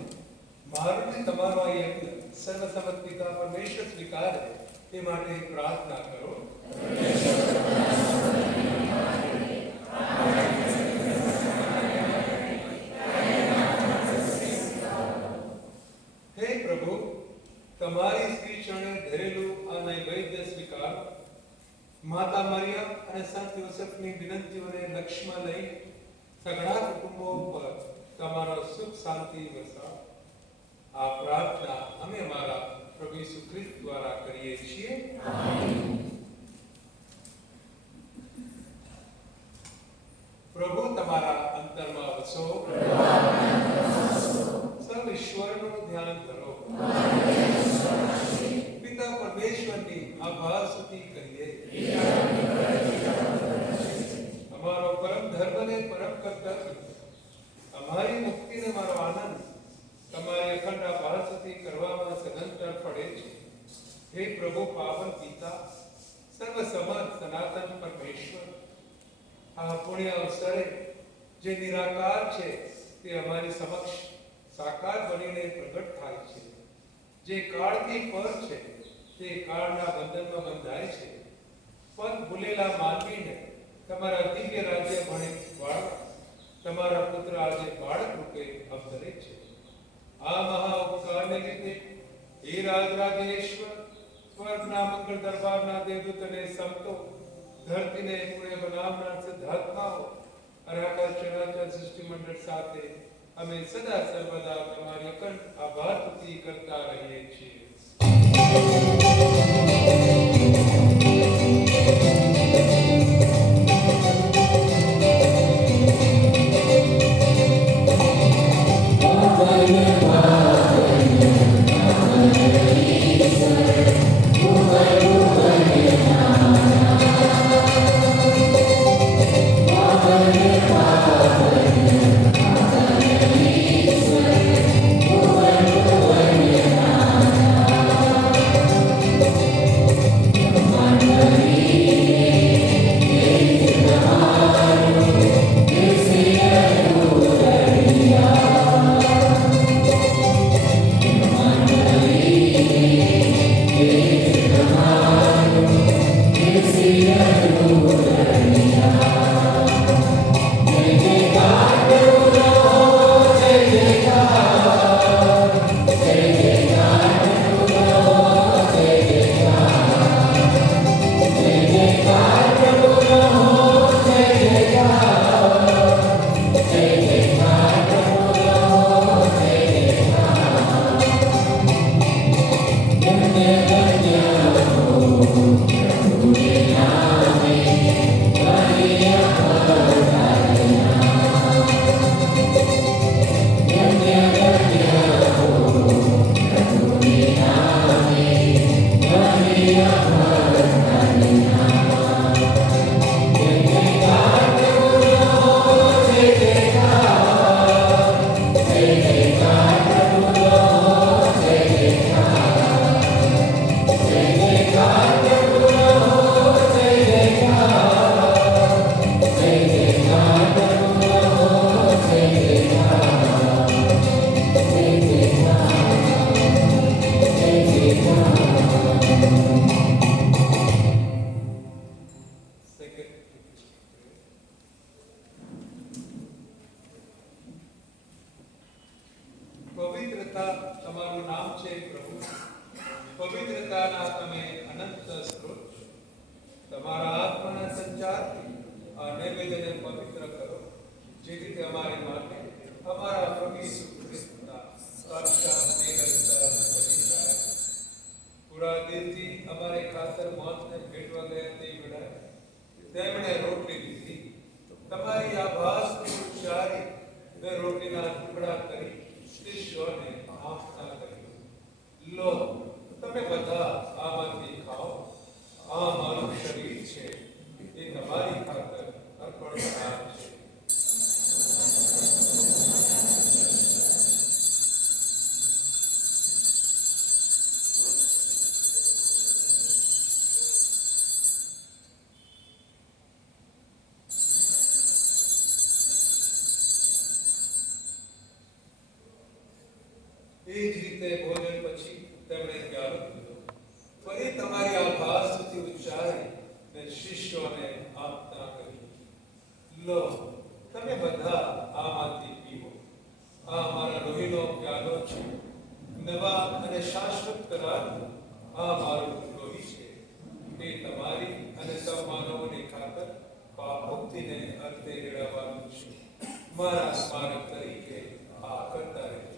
મારું ને તમારો આ યજ્ઞ સર્વસમત પિતા પરમેશ્વર સ્વીકારે તે માટે પ્રાર્થના કરો. હે પ્રભુ, તમારી શ્રી ચરણે ધરેલું આ નૈવેદ્ય સ્વીકાર. માતા મરિયમ અને સંત યોસેફની વિનંતીઓને લક્ષ્યમાં લઈ સઘળા કુટુંબો પર તમારો સુખ શાંતિ વરસાવ. આ પ્રાર્થના અમે અમારા પ્રભુ ઈસુ ખ્રિસ્ત દ્વારા કરીએ છીએ. પ્રભુ તમારા અંતરમાં વસો. સર્વ ઈશ્વરનું ધ્યાન કરો. પિતા પરમેશ્વરની આભાર સ્તુતિ કરીએ. અમારો પરમ ધર્મને પરમ કર્તવ્ય, અમારી મુક્તિને મારો આનંદ તમારી અખંડ આભાર સ્તુતિ કરવામાં સદંતર પડે છે. હે પ્રભુ પાવન પિતા, સર્વ સમર્થ સનાતન પરમેશ્વર, આ પુણ્ય અવસરે જે નિરાકાર છે તે અમારી સમક્ષ સાકાર બનીને પ્રગટ થાય છે. જે કાળથી પર છે તે કાળના બંધનમાં બંધાય છે. પદ ભૂલેલા માનવીને તમારા દિવ્ય રાજ્ય ભણે વાળવા તમારા પુત્ર આજે બાળક રૂપે અવતરે છે. આ મહા ઉપકારને લીધે હે રાજરાજેશ્વર, સ્વર્ગના મંગળ દરબારના દેવદૂત અને સંતો, ધરતીને પુણ્ય બનાવનાર સિદ્ધાત્માઓ અને આકાશ ચરાચર સૃષ્ટિ મંડળ સાથે અમે સદા સર્વદા તમારી અખંડ આભાર સ્તુતિ કરતા રહીએ છીએ. નામ છે પ્રભુ. પવિત્રતાના તમે અનંત સ્ત્રોત છો. તમારા આત્માના સંચારથી આ નૈવેદ્યને પવિત્ર કરો, જેથી તે અમારી માટે અમારા પ્રભુ ઈસુ ખ્રિસ્તના સાક્ષાત નિરંતર બની જાય. પૂરા દિલથી અમારે ખાતર મોતને ભેટવા ગયા તે વેળાએ તેમણે રોટલી લીધી. તમારી આભાસથી ઉચ્ચારી તે રોટલીના ટુકડા કરી શિષ્યોને આપતા કહ્યું, લો, તમે બધા આમાંથી ખાઓ. આ મારું શરીર છે, એ તમારી ખાતર અર્પણ કરાર છે. એ જ રીતે ભોજન પછી તેમણે પ્યાલો લીધો, ફરી તમારી આભાસથી ઉચ્ચારી ને શિષ્યોને આપતા કહ્યું, લો, તમે બધા આમાંથી પીવો. આ મારા લોહીનો પ્યાલો છે, નવા અને શાશ્વત કરારનું આ મારું લોહી છે. તે તમારી અને સૌ માનવોની ખાતર પાપભક્તિને અંતે રેડાવવાનું છે. મારા સ્મારક તરીકે આ કરતા રહેજો.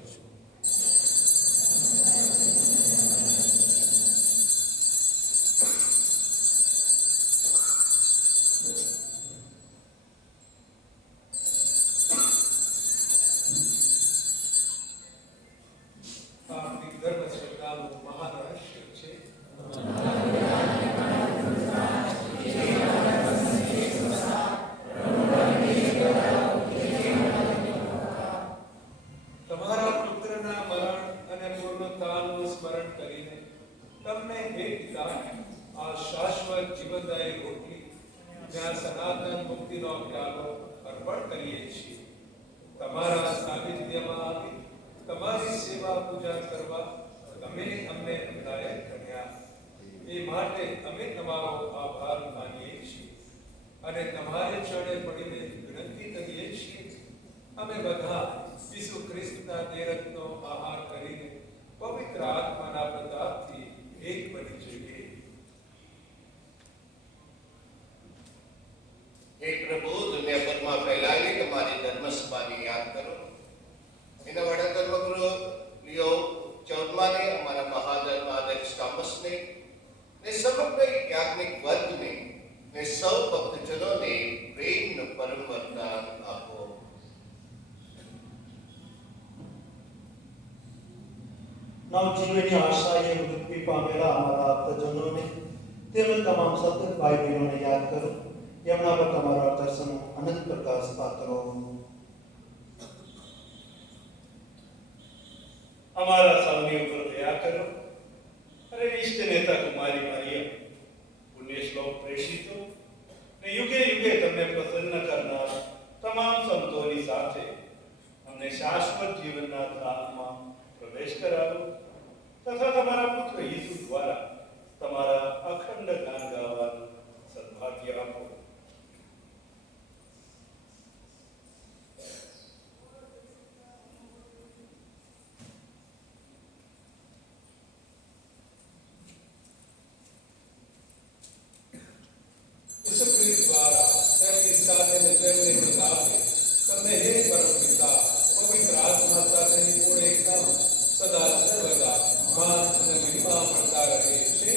આપણી ધર્મ શ્રદ્ધાનું મહાન રહસ્ય છે. તમારા પુત્રના મરણ અને પૂર્ણતાનું સ્મરણ કરીને તમને હે પિતા આ શાશ્વત જીવનદાયી રોટલી જ્યાં સનાતન મુક્તિનો પ્યાલો અર્પણ કરીએ છીએ. તમારા સાનિધ્યમાં આવી તમારી સેવા પૂજા કરવા તમે અમને લાયક કર્યા. એ માટે અમે તમારો આભાર માનીએ છીએ અને તમારે ચરણે પડીને વિનંતી કરીએ છીએ. અમે બધા ઈસુ ખ્રિસ્તના દેહરત્નો આહાર કરીને પવિત્ર આત્માના પ્રતાપથી એક બની જઈએ. હે પ્રભુ, દુનિયા ભરમાં ફેલાયેલી તમારી ધર્મસભાને યાદ કરો. એના વડા ધર્મગુરુ લિયો 14માને, અમારા મહાધર્માધ્યક્ષ થોમસને ને સમગ્ર યાજ્ઞિક વર્ગને ને સૌ ભક્તજનોને પ્રેમનું પરમ વરદાન આપો. નવજીવનની આશાએ મૃત્યુ પામેલા અમારા આપતજનોને તેમજ તમામ સતત ભાઈ બહેનોને યાદ કરો. એમના પર તમારા દર્શનનો અનંત પ્રકાશ પાત્રો. અમારા સૌની ઉપર દયા કરો અને ઈષ્ટ નેતા કુમારી મરિયમ, પુણ્ય શ્લોક પ્રેષિતો ને યુગે યુગે તમને પ્રસન્ન કરનાર તમામ સંતોની સાથે અમને શાશ્વત જીવનના ધામમાં પ્રવેશ કરાવો તથા તમારા પુત્ર ઈસુ દ્વારા તમારા અખંડ ગાન ગાવાનું સદભાગ્ય આપો. ઈસુ ખ્રિસ્ત દ્વારા તેમની સાથે ને તેમને પ્રતાપે તમને હે પરમ પિતા પવિત્ર આત્મા સાથેની પૂર્ણ એકતામાં સદા સર્વદા માન અને મહિમા મળતા રહે છે.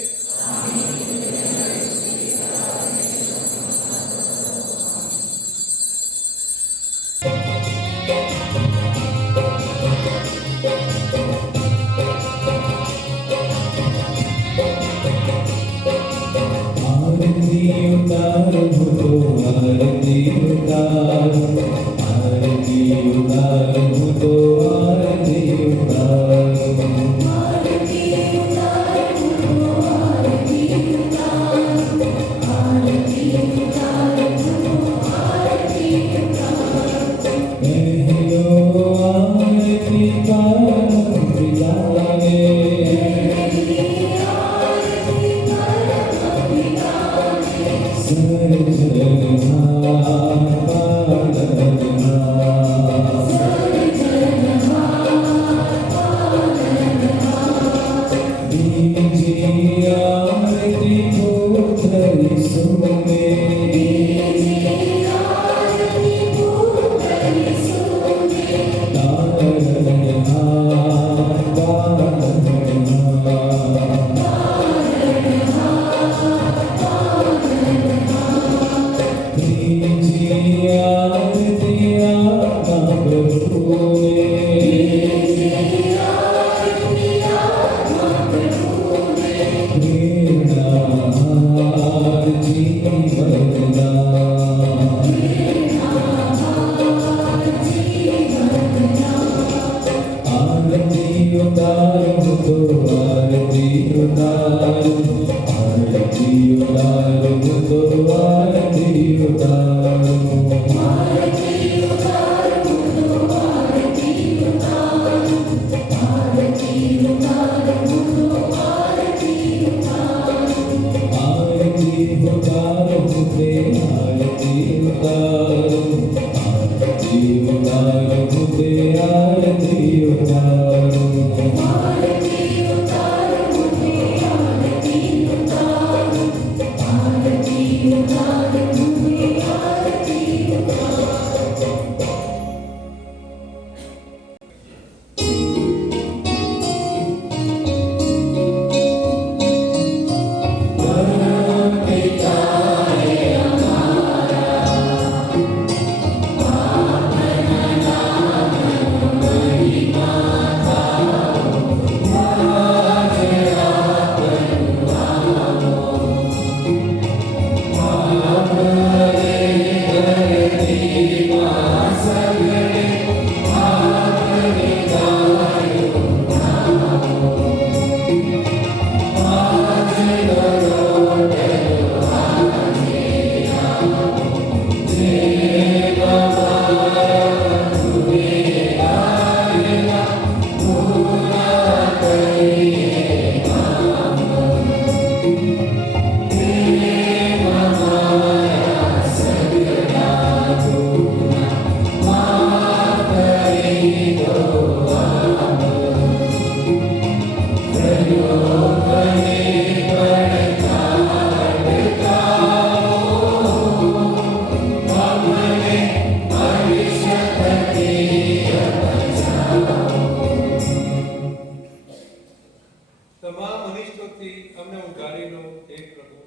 તમામ અનિષ્ટોથી અમને ઉગારી લો હે પ્રભુ.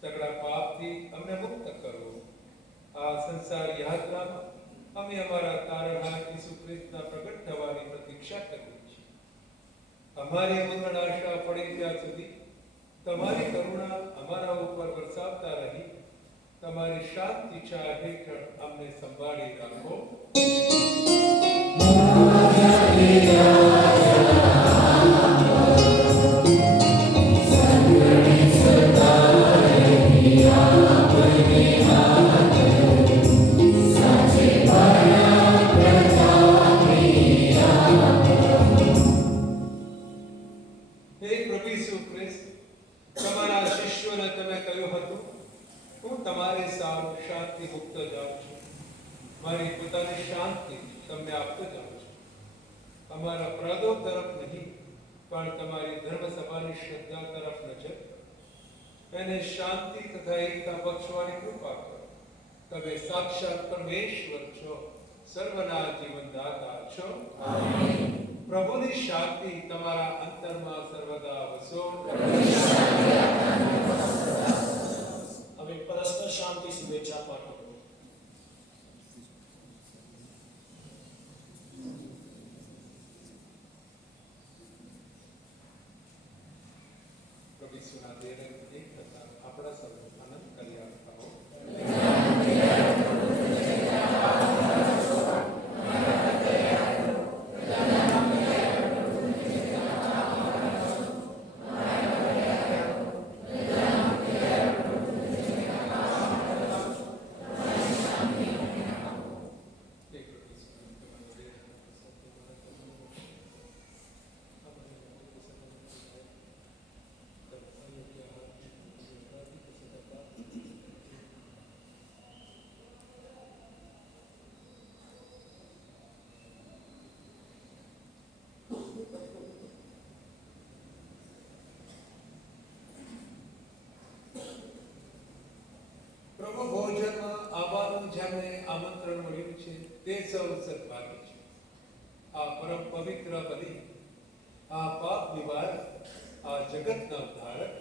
સગળા પાપથી અમને મુક્ત કરો. આ સંસાર યાત્રામાં અમે અમારા તારણહાર ઈસુ ખ્રિસ્તના પ્રગટ થવાની પ્રતીક્ષા કરીએ છીએ. અમારી મંગળ આશા પડે ત્યાં સુધી તમારી કરુણા અમારા ઉપર વરસાવતા રહી તમારી શાંતિ છાયા હેઠળ અમને સંભાળી રાખો. હે પ્રભુ ઈસુ ખ્રિસ્ત, તમારા શિષ્યોને તમે કહ્યું હતું, હું તમારી સામે શાંતિ મુક્ત જાઉં છું, મારી પોતાની શાંતિ તમને આપતો જાઉં છું. અમારા અપરાધો તરફ નહીં પણ તમારી ધર્મસભાની શ્રદ્ધા તરફ નજર. એને શાંતિ તથા એકતા બક્ષવાની કૃપા કરો. તમે સાક્ષાત પરમેશ્વર છો, સર્વના જીવનદાતા છો. પ્રભુની શાંતિ તમારા અંતરમાં સર્વદા વસો. હવે પરસ્પર શાંતિ શુભેચ્છા પાઠવો. પ્રભુ ઈસુના દેહને એક થતા આપણા સર્વ આનંદ કરી આપતા હો. પ્રભુ ભોજનમાં આવવાનું જેમને આમંત્રણ મળ્યું છે તે સૌ સદભાગી છે. આ પરમ પવિત્ર બલિ, આ પાપ નિવારક, આ જગતના ઉદ્ધારક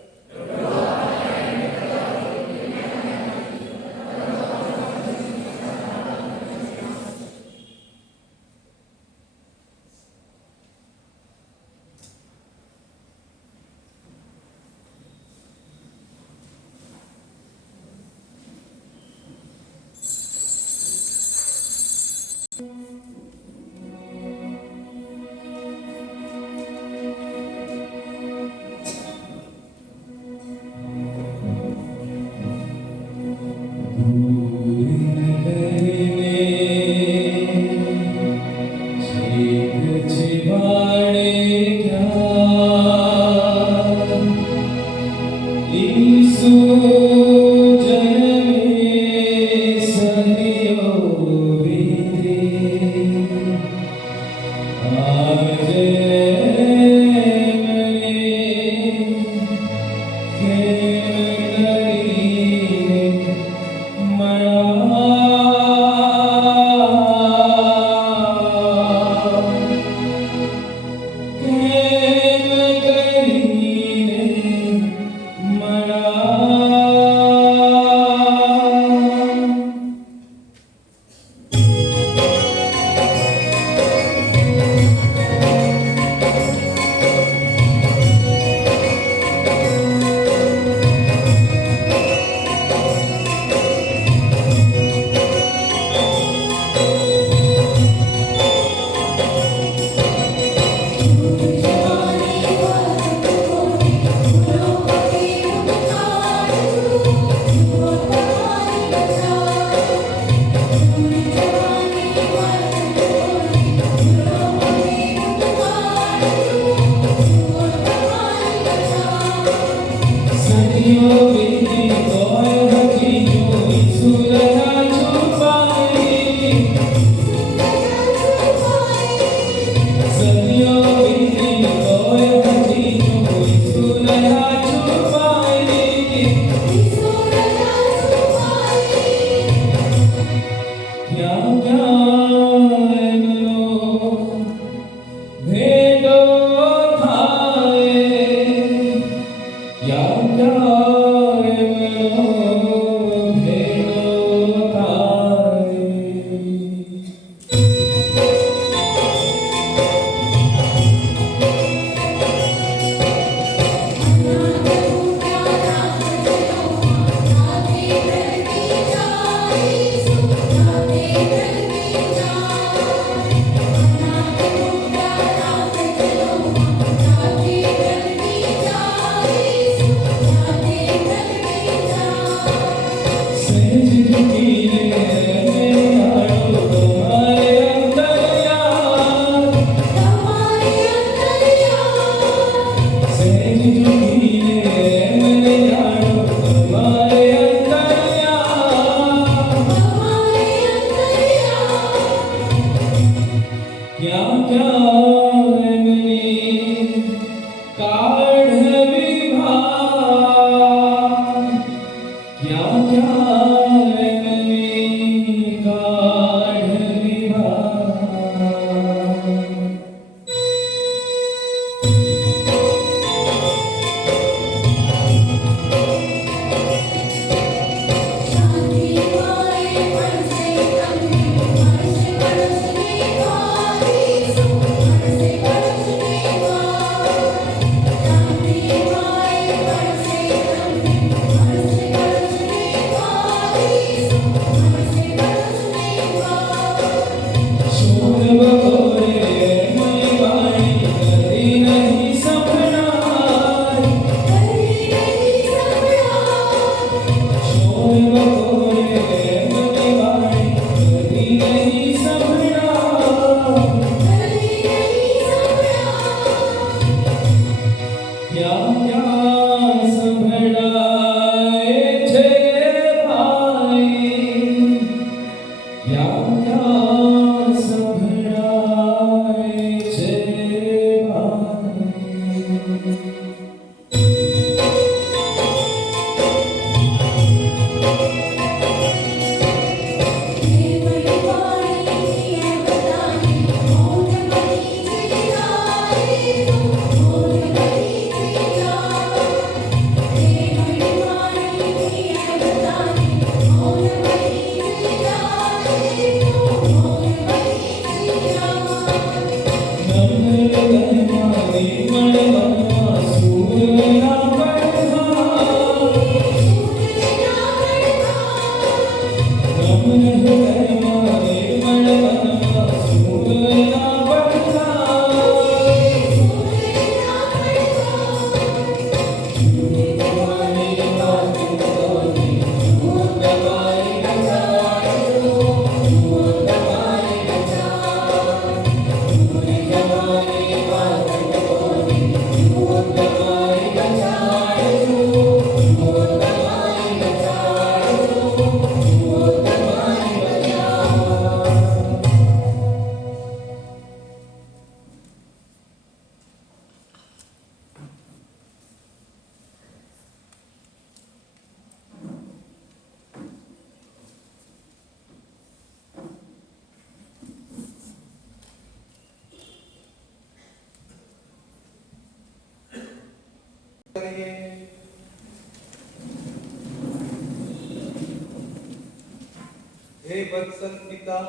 હે વત્સલ પિતા,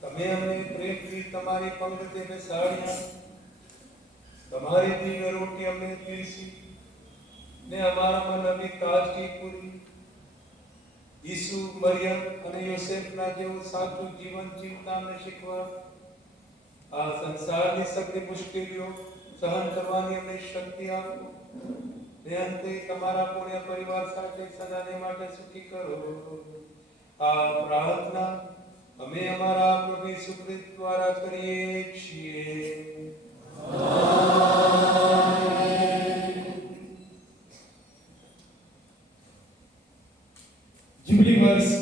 તમે અમને પ્રેમથી તમારી પંક્તિએ બેસાડ્યા, તમારી દિવ્ય રોટી અમને પીરસી ને અમારામાં નવી તાજગી પૂરી. ઈસુ, મરિયમ અને યોસેફના જેવું સાચું જીવન જીવતા અમને શીખવા. આ સંસારની સગળી મુશ્કેલીઓ સહન કરવાની અમને શક્તિ આપો ને અંતે તમારા પુણ્ય પરિવાર સાથે સદાને માટે સુખી કરો. આ પ્રાર્થના અમે અમારા પ્રભુ ઈસુ ખ્રિસ્ત દ્વારા કરીએ છીએ. આમેન.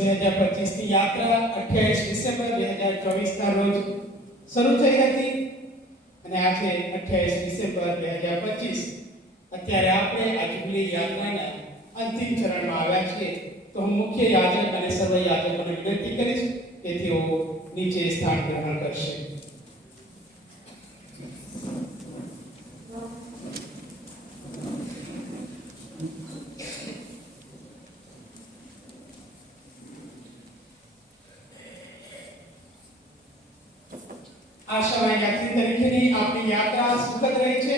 2025 ની યાત્રા 28 ડિસેમ્બર 2024 ના રોજ શરૂ થઈ હતી અને આજે 28 ડિસેમ્બર 2025 અત્યારે આપણે આ જુબલી યાત્રાના અંતિમ ચરણમાં આવ્યા છીએ. તો હું મુખ્ય યાજક અને સર્વ યાજકોને વિનંતી કરીશ કે તેઓ નીચે સ્થાન ગ્રહણ કરશે. આશાવાય યાત્રી તરીકેની આપણી યાત્રા સુખદ રહી છે,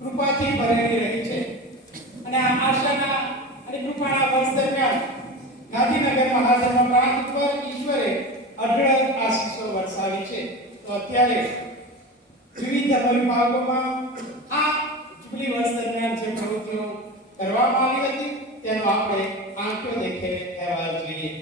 કૃપાથી ભરેલી રહી છે અને આ આશાના અને કૃપાના વર્ષ દરમિયાન ગાંધીનગર મહાજન પ્રાંત ઉપર ઈશ્વરે અઢળક આશીષો વરસાવી છે. તો અત્યારે વિવિધ ધર્મ વિભાગોમાં આ જુબલી વર્ષ દરમિયાન જે પ્રવૃત્તિઓ કરવામાં આવી હતી તેનો આપણે આંખો દેખે અહેવાલ જોઈએ.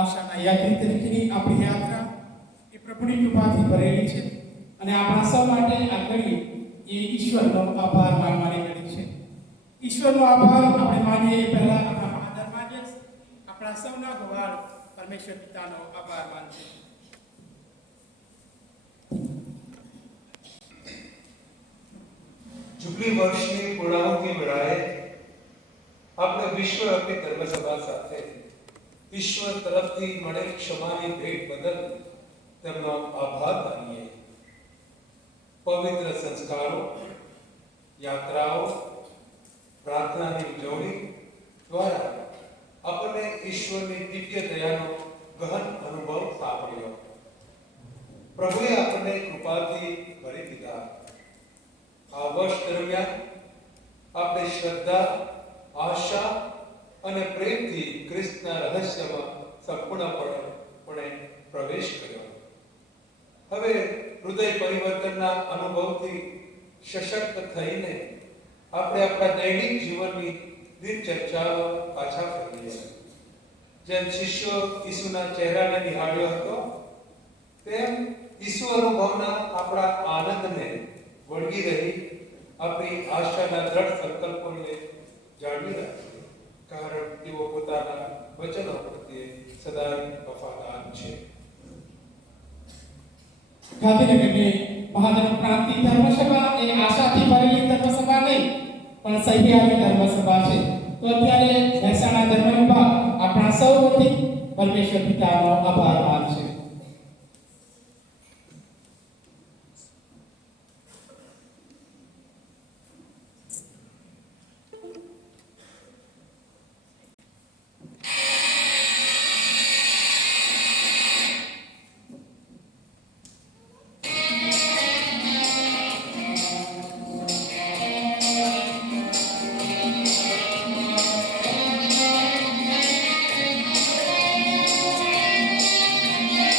આશાના યાત્રી તરીકેની આપણી યાત્રા એ પ્રભુની કૃપાથી ભરેલી છે અને આપણા સૌ માટે આ ઘડી એ ઈશ્વરનો આભાર માનવાની ઘડી છે. ઈશ્વરનો આભાર આપણે માનીએ એ પહેલા આપણા મહાધર્માધ્યક્ષ આપણા સૌના ગવાળ પરમેશ્વર પિતાનો આભાર માનીએ. જુબલી વર્ષની પૂર્ણાહુતિ વેળાએ આપણે વિશ્વવ્યાપી ધર્મસભા સાથે ઈશ્વર તરફથી મળેલ ક્ષમાની ભેટ બદલ તેમનો આભાર માનીએ. પવિત્ર સંસ્કારો, યાત્રાઓ, પ્રાર્થનાની ઉજવણી દ્વારા આપણને ઈશ્વરની દિવ્ય દયાનો ગહન અનુભવ સાંપડ્યો. પ્રભુએ આપણને કૃપાથી ભરી દીધા. આ વર્ષ દરમિયાન આપણે શ્રદ્ધા, આશા અને પ્રેમથી ખ્રિસ્તના રહસ્યમાં સંપૂર્ણપણે પ્રવેશ કર્યો. હવે હૃદય પરિવર્તનના અનુભવથી સશક્ત થઈને આપણે આપણા દૈનિક જીવનની દિનચર્ચાઓ પાછા ફરીએ. જેમ શિષ્યો ઈસુના ચહેરાને નિહાળ્યો હતો, તેમ ઈસુ અનુભવના આપણા આનંદને વળગી રહી આપણી આશાના દ્રઢ સંકલ્પોને જાળવી રાખીએ, કારણ તેઓ પોતાના વચનો પ્રત્યે સદાય વફાદાર છે. ગાંધીનગરની મહાજન ક્રાંતિ ધર્મસભા એ આશાથી ભરેલી ધર્મસભા નહીં પણ સહિયારી ધર્મસભા છે. તો અત્યારે મહેસાણા ધર્મ વિભાગ આપણા સૌ વતી પરમેશ્વર પિતાનો આભાર માનશે. Thank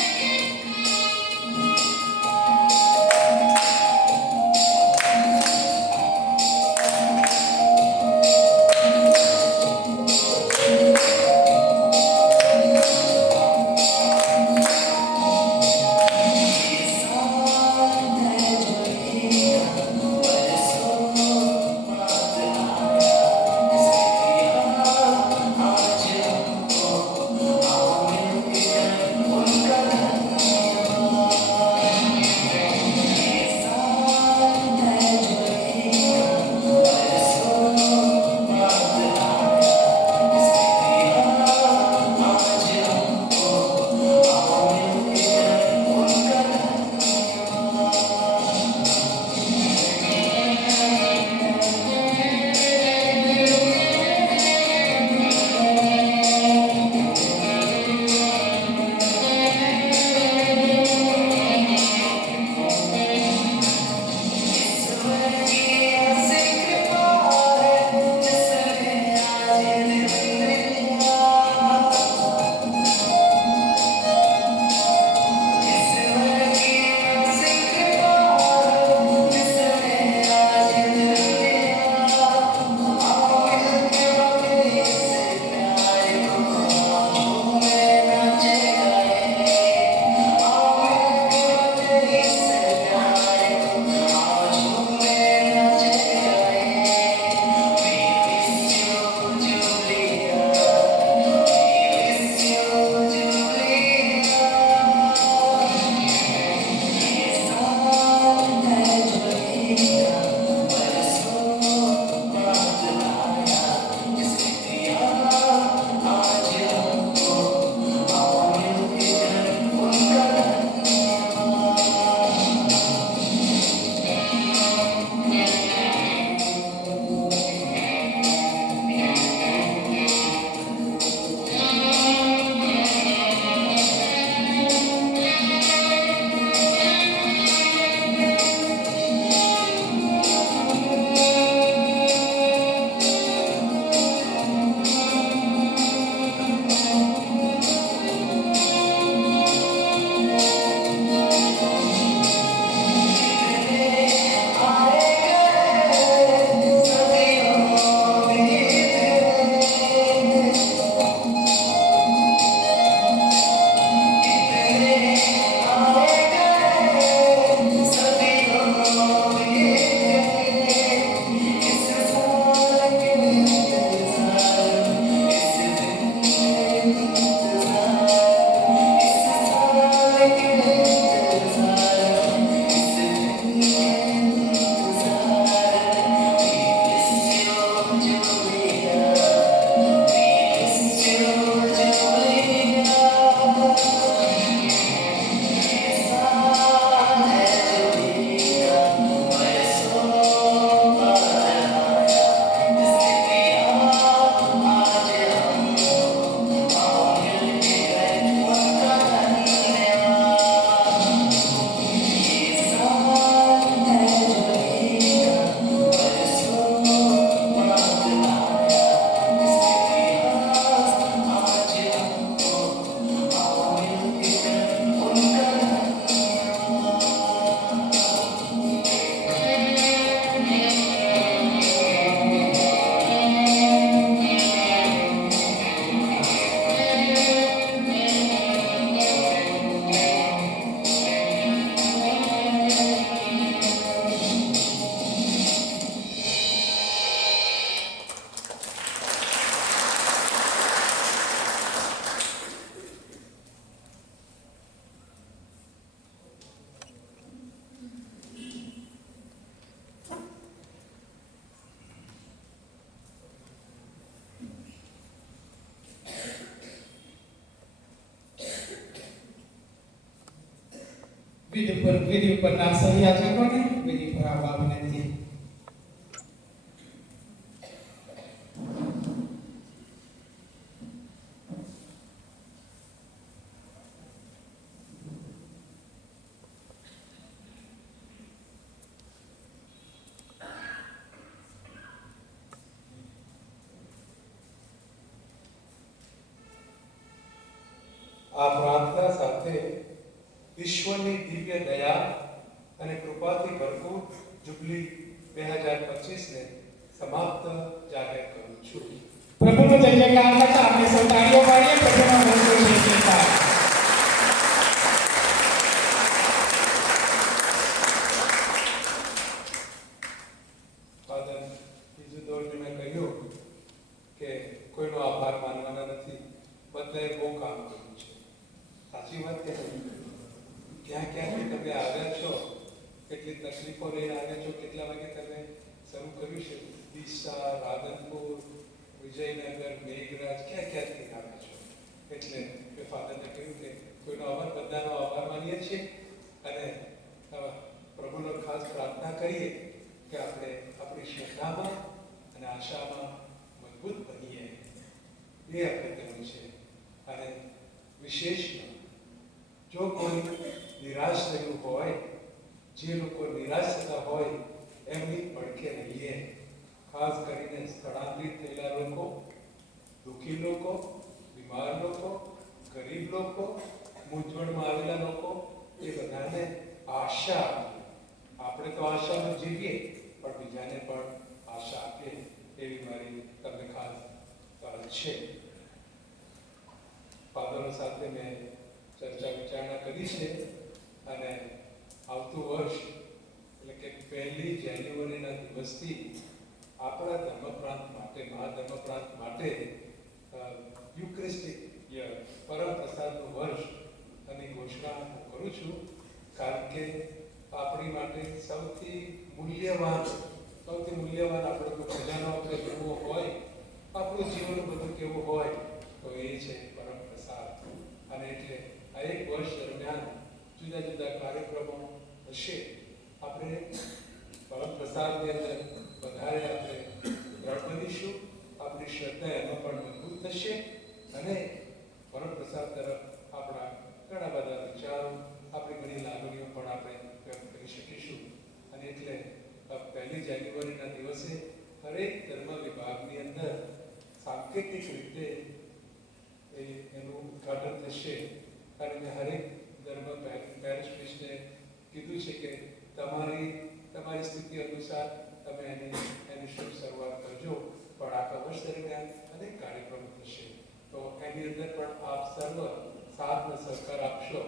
વિધિ ઉપરના સહયાચકોને વિધિ પર આવવા વિનંતી. આ પ્રાર્થના સાથે ઈશ્વરની દિવ્ય દયા અને કૃપાથી ભરપૂર જુબલી 2025 ને સમાપ્ત જાહેર કરું છું. પ્રભુનો જય જયકાર કરતા આપણે સૌ તાળીઓ પાડીએ. પ્રભુનો બહુ બહુ જય જયકાર. ફાધર, બીજું દોડ મેં કહ્યું કે કોઈનો આભાર માનવાના નથી, બધાએ બહુ કામ કર્યું છે. સાચી વાત કે નહીં? ક્યાં ક્યાંથી તમે આવ્યા છો, કેટલી તકલીફો લઈને આવ્યા છો, કેટલા વાગે તમે શરૂ કર્યું છે? ડીસા, રાધનપુર, વિજયનગર, મેઘરાજ, ક્યાં ક્યાંથી આવ્યા છો? એટલે મેં ફાધરને કહ્યું કે કોઈનો આભાર, બધાનો આભાર માનીએ છીએ અને પ્રભુનો ખાસ પ્રાર્થના કરીએ કે આપણે આપણી શ્રદ્ધામાં અને આશામાં મજબૂત બનીએ. એ આપણે કરવું છે. અને વિશેષમાં જો કોઈ નિરાશ થયું હોય, જે લોકો નિરાશ થતા હોય એમની પડખે રહીએ. ખાસ કરીને સ્થળાંતરિત થયેલા લોકો, દુઃખી લોકો, બીમાર લોકો, ગરીબ લોકો, મૂંઝવણમાં આવેલા લોકો, એ બધાને આશા આપીએ. આપણે તો આશામાં જીવીએ, પણ બીજાને પણ આશા આપીએ એવી મારી તમને ખાસ છે. ફાધરો સાથે મેં ચર્ચા વિચારણા કરી છે અને આવતું વર્ષ એટલે કે 1 જાન્યુઆરીના દિવસથી આપણા ધર્મપ્રાંત માટે, મહાધર્મ પ્રાંત માટે યુક્રિસ્ટિક યર, પરમ પ્રસાદનું વર્ષ અને ઘોષણા હું કરું છું. કારણ કે આપણી માટે સૌથી મૂલ્યવાન આપણો જો ખજાનો આપણે જોવો હોય, આપણું જીવન બધું કેવું હોય તો એ છે પરમ પ્રસાદ. અને એટલે આ એક વર્ષ દરમિયાન જુદા જુદા કાર્યક્રમો હશે. આપણે પરમ પ્રસાદની અંદર વધારે આપણે દ્રઢ બનીશું, આપણી શ્રદ્ધા એમાં પણ મજબૂત થશે અને પરમ પ્રસાદ તરફ આપણા ઘણા બધા વિચારો, આપણી ઘણી લાગણીઓ પણ આપણે વ્યક્ત કરી શકીશું. અને એટલે 1 જાન્યુઆરીના દિવસે હરેક ધર્મ વિભાગની અંદર સાંકેતિક રીતે એનું ઉદ્ઘાટન થશે. કારણ કે હરેક ધર્મ પેરિશ પ્રીસ્ટે કીધું છે કે તમારી સ્થિતિ અનુસાર તમે એની શુભ શરૂઆત કરજો. પણ આખા વર્ષ દરમિયાન અનેક કાર્યક્રમો થશે, તો એની અંદર પણ આપ સર્વ સાથ અને સહકાર આપશો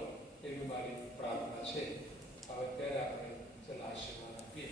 એવી મારી પ્રાર્થના છે. હવે ત્યારે આપણે ચલા આશીર્વાદ આપીએ.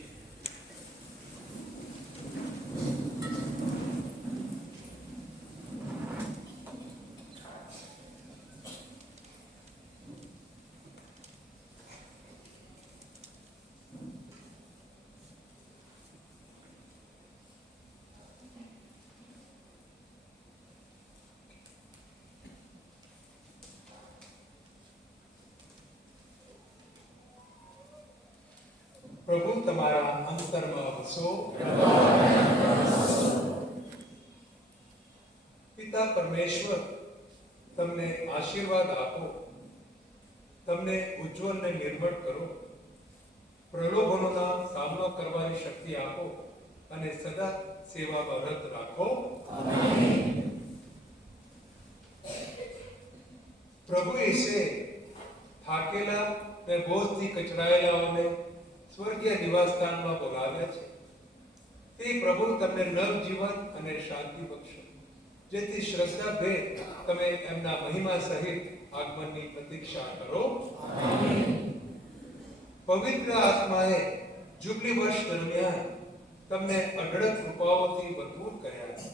પ્રભુ તમારા અંતરમાં વસો. પિતા પરમેશ્વર તમને આશીર્વાદ આપો, તમને ઉજ્જવલ ને નિર્મળ કરો, પ્રલોભનોના સામનો કરવાની શક્તિ આપો અને સદા સેવામાં રત રાખો. પ્રભુ ઈસે થાકેલા ને બોજથી કચડાયેલાઓને સ્વર્ગીય નિવાસસ્થાનમાં બોલાવ્યા છે. તે પ્રભુ તમને નવજીવન અને શાંતિ બક્ષો, જેથી શ્રદ્ધા ભેર તમે એમના મહિમા સહિત આગમનની પ્રતીક્ષા કરો. પવિત્ર આત્માએ જુબલી વર્ષ દરમિયાન તમને અઢળક કૃપાઓથી ભરપૂર કર્યા.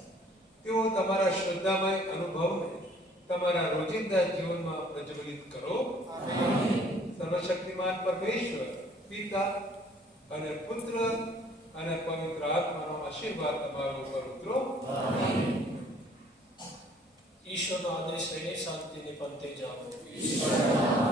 તેઓ તમારા શ્રદ્ધામય અનુભવને તમારા રોજિંદા જીવનમાં પ્રજ્વલિત કરો. સર્વશક્તિમાન પરમેશ્વર પિતા અને પુત્ર અને પવિત્ર આત્માનો આશીર્વાદ તમારા ઉપર ઉતરો. ઈશ્વરનો આદેશ લઈને શાંતિની પંક્તિ જાઓ.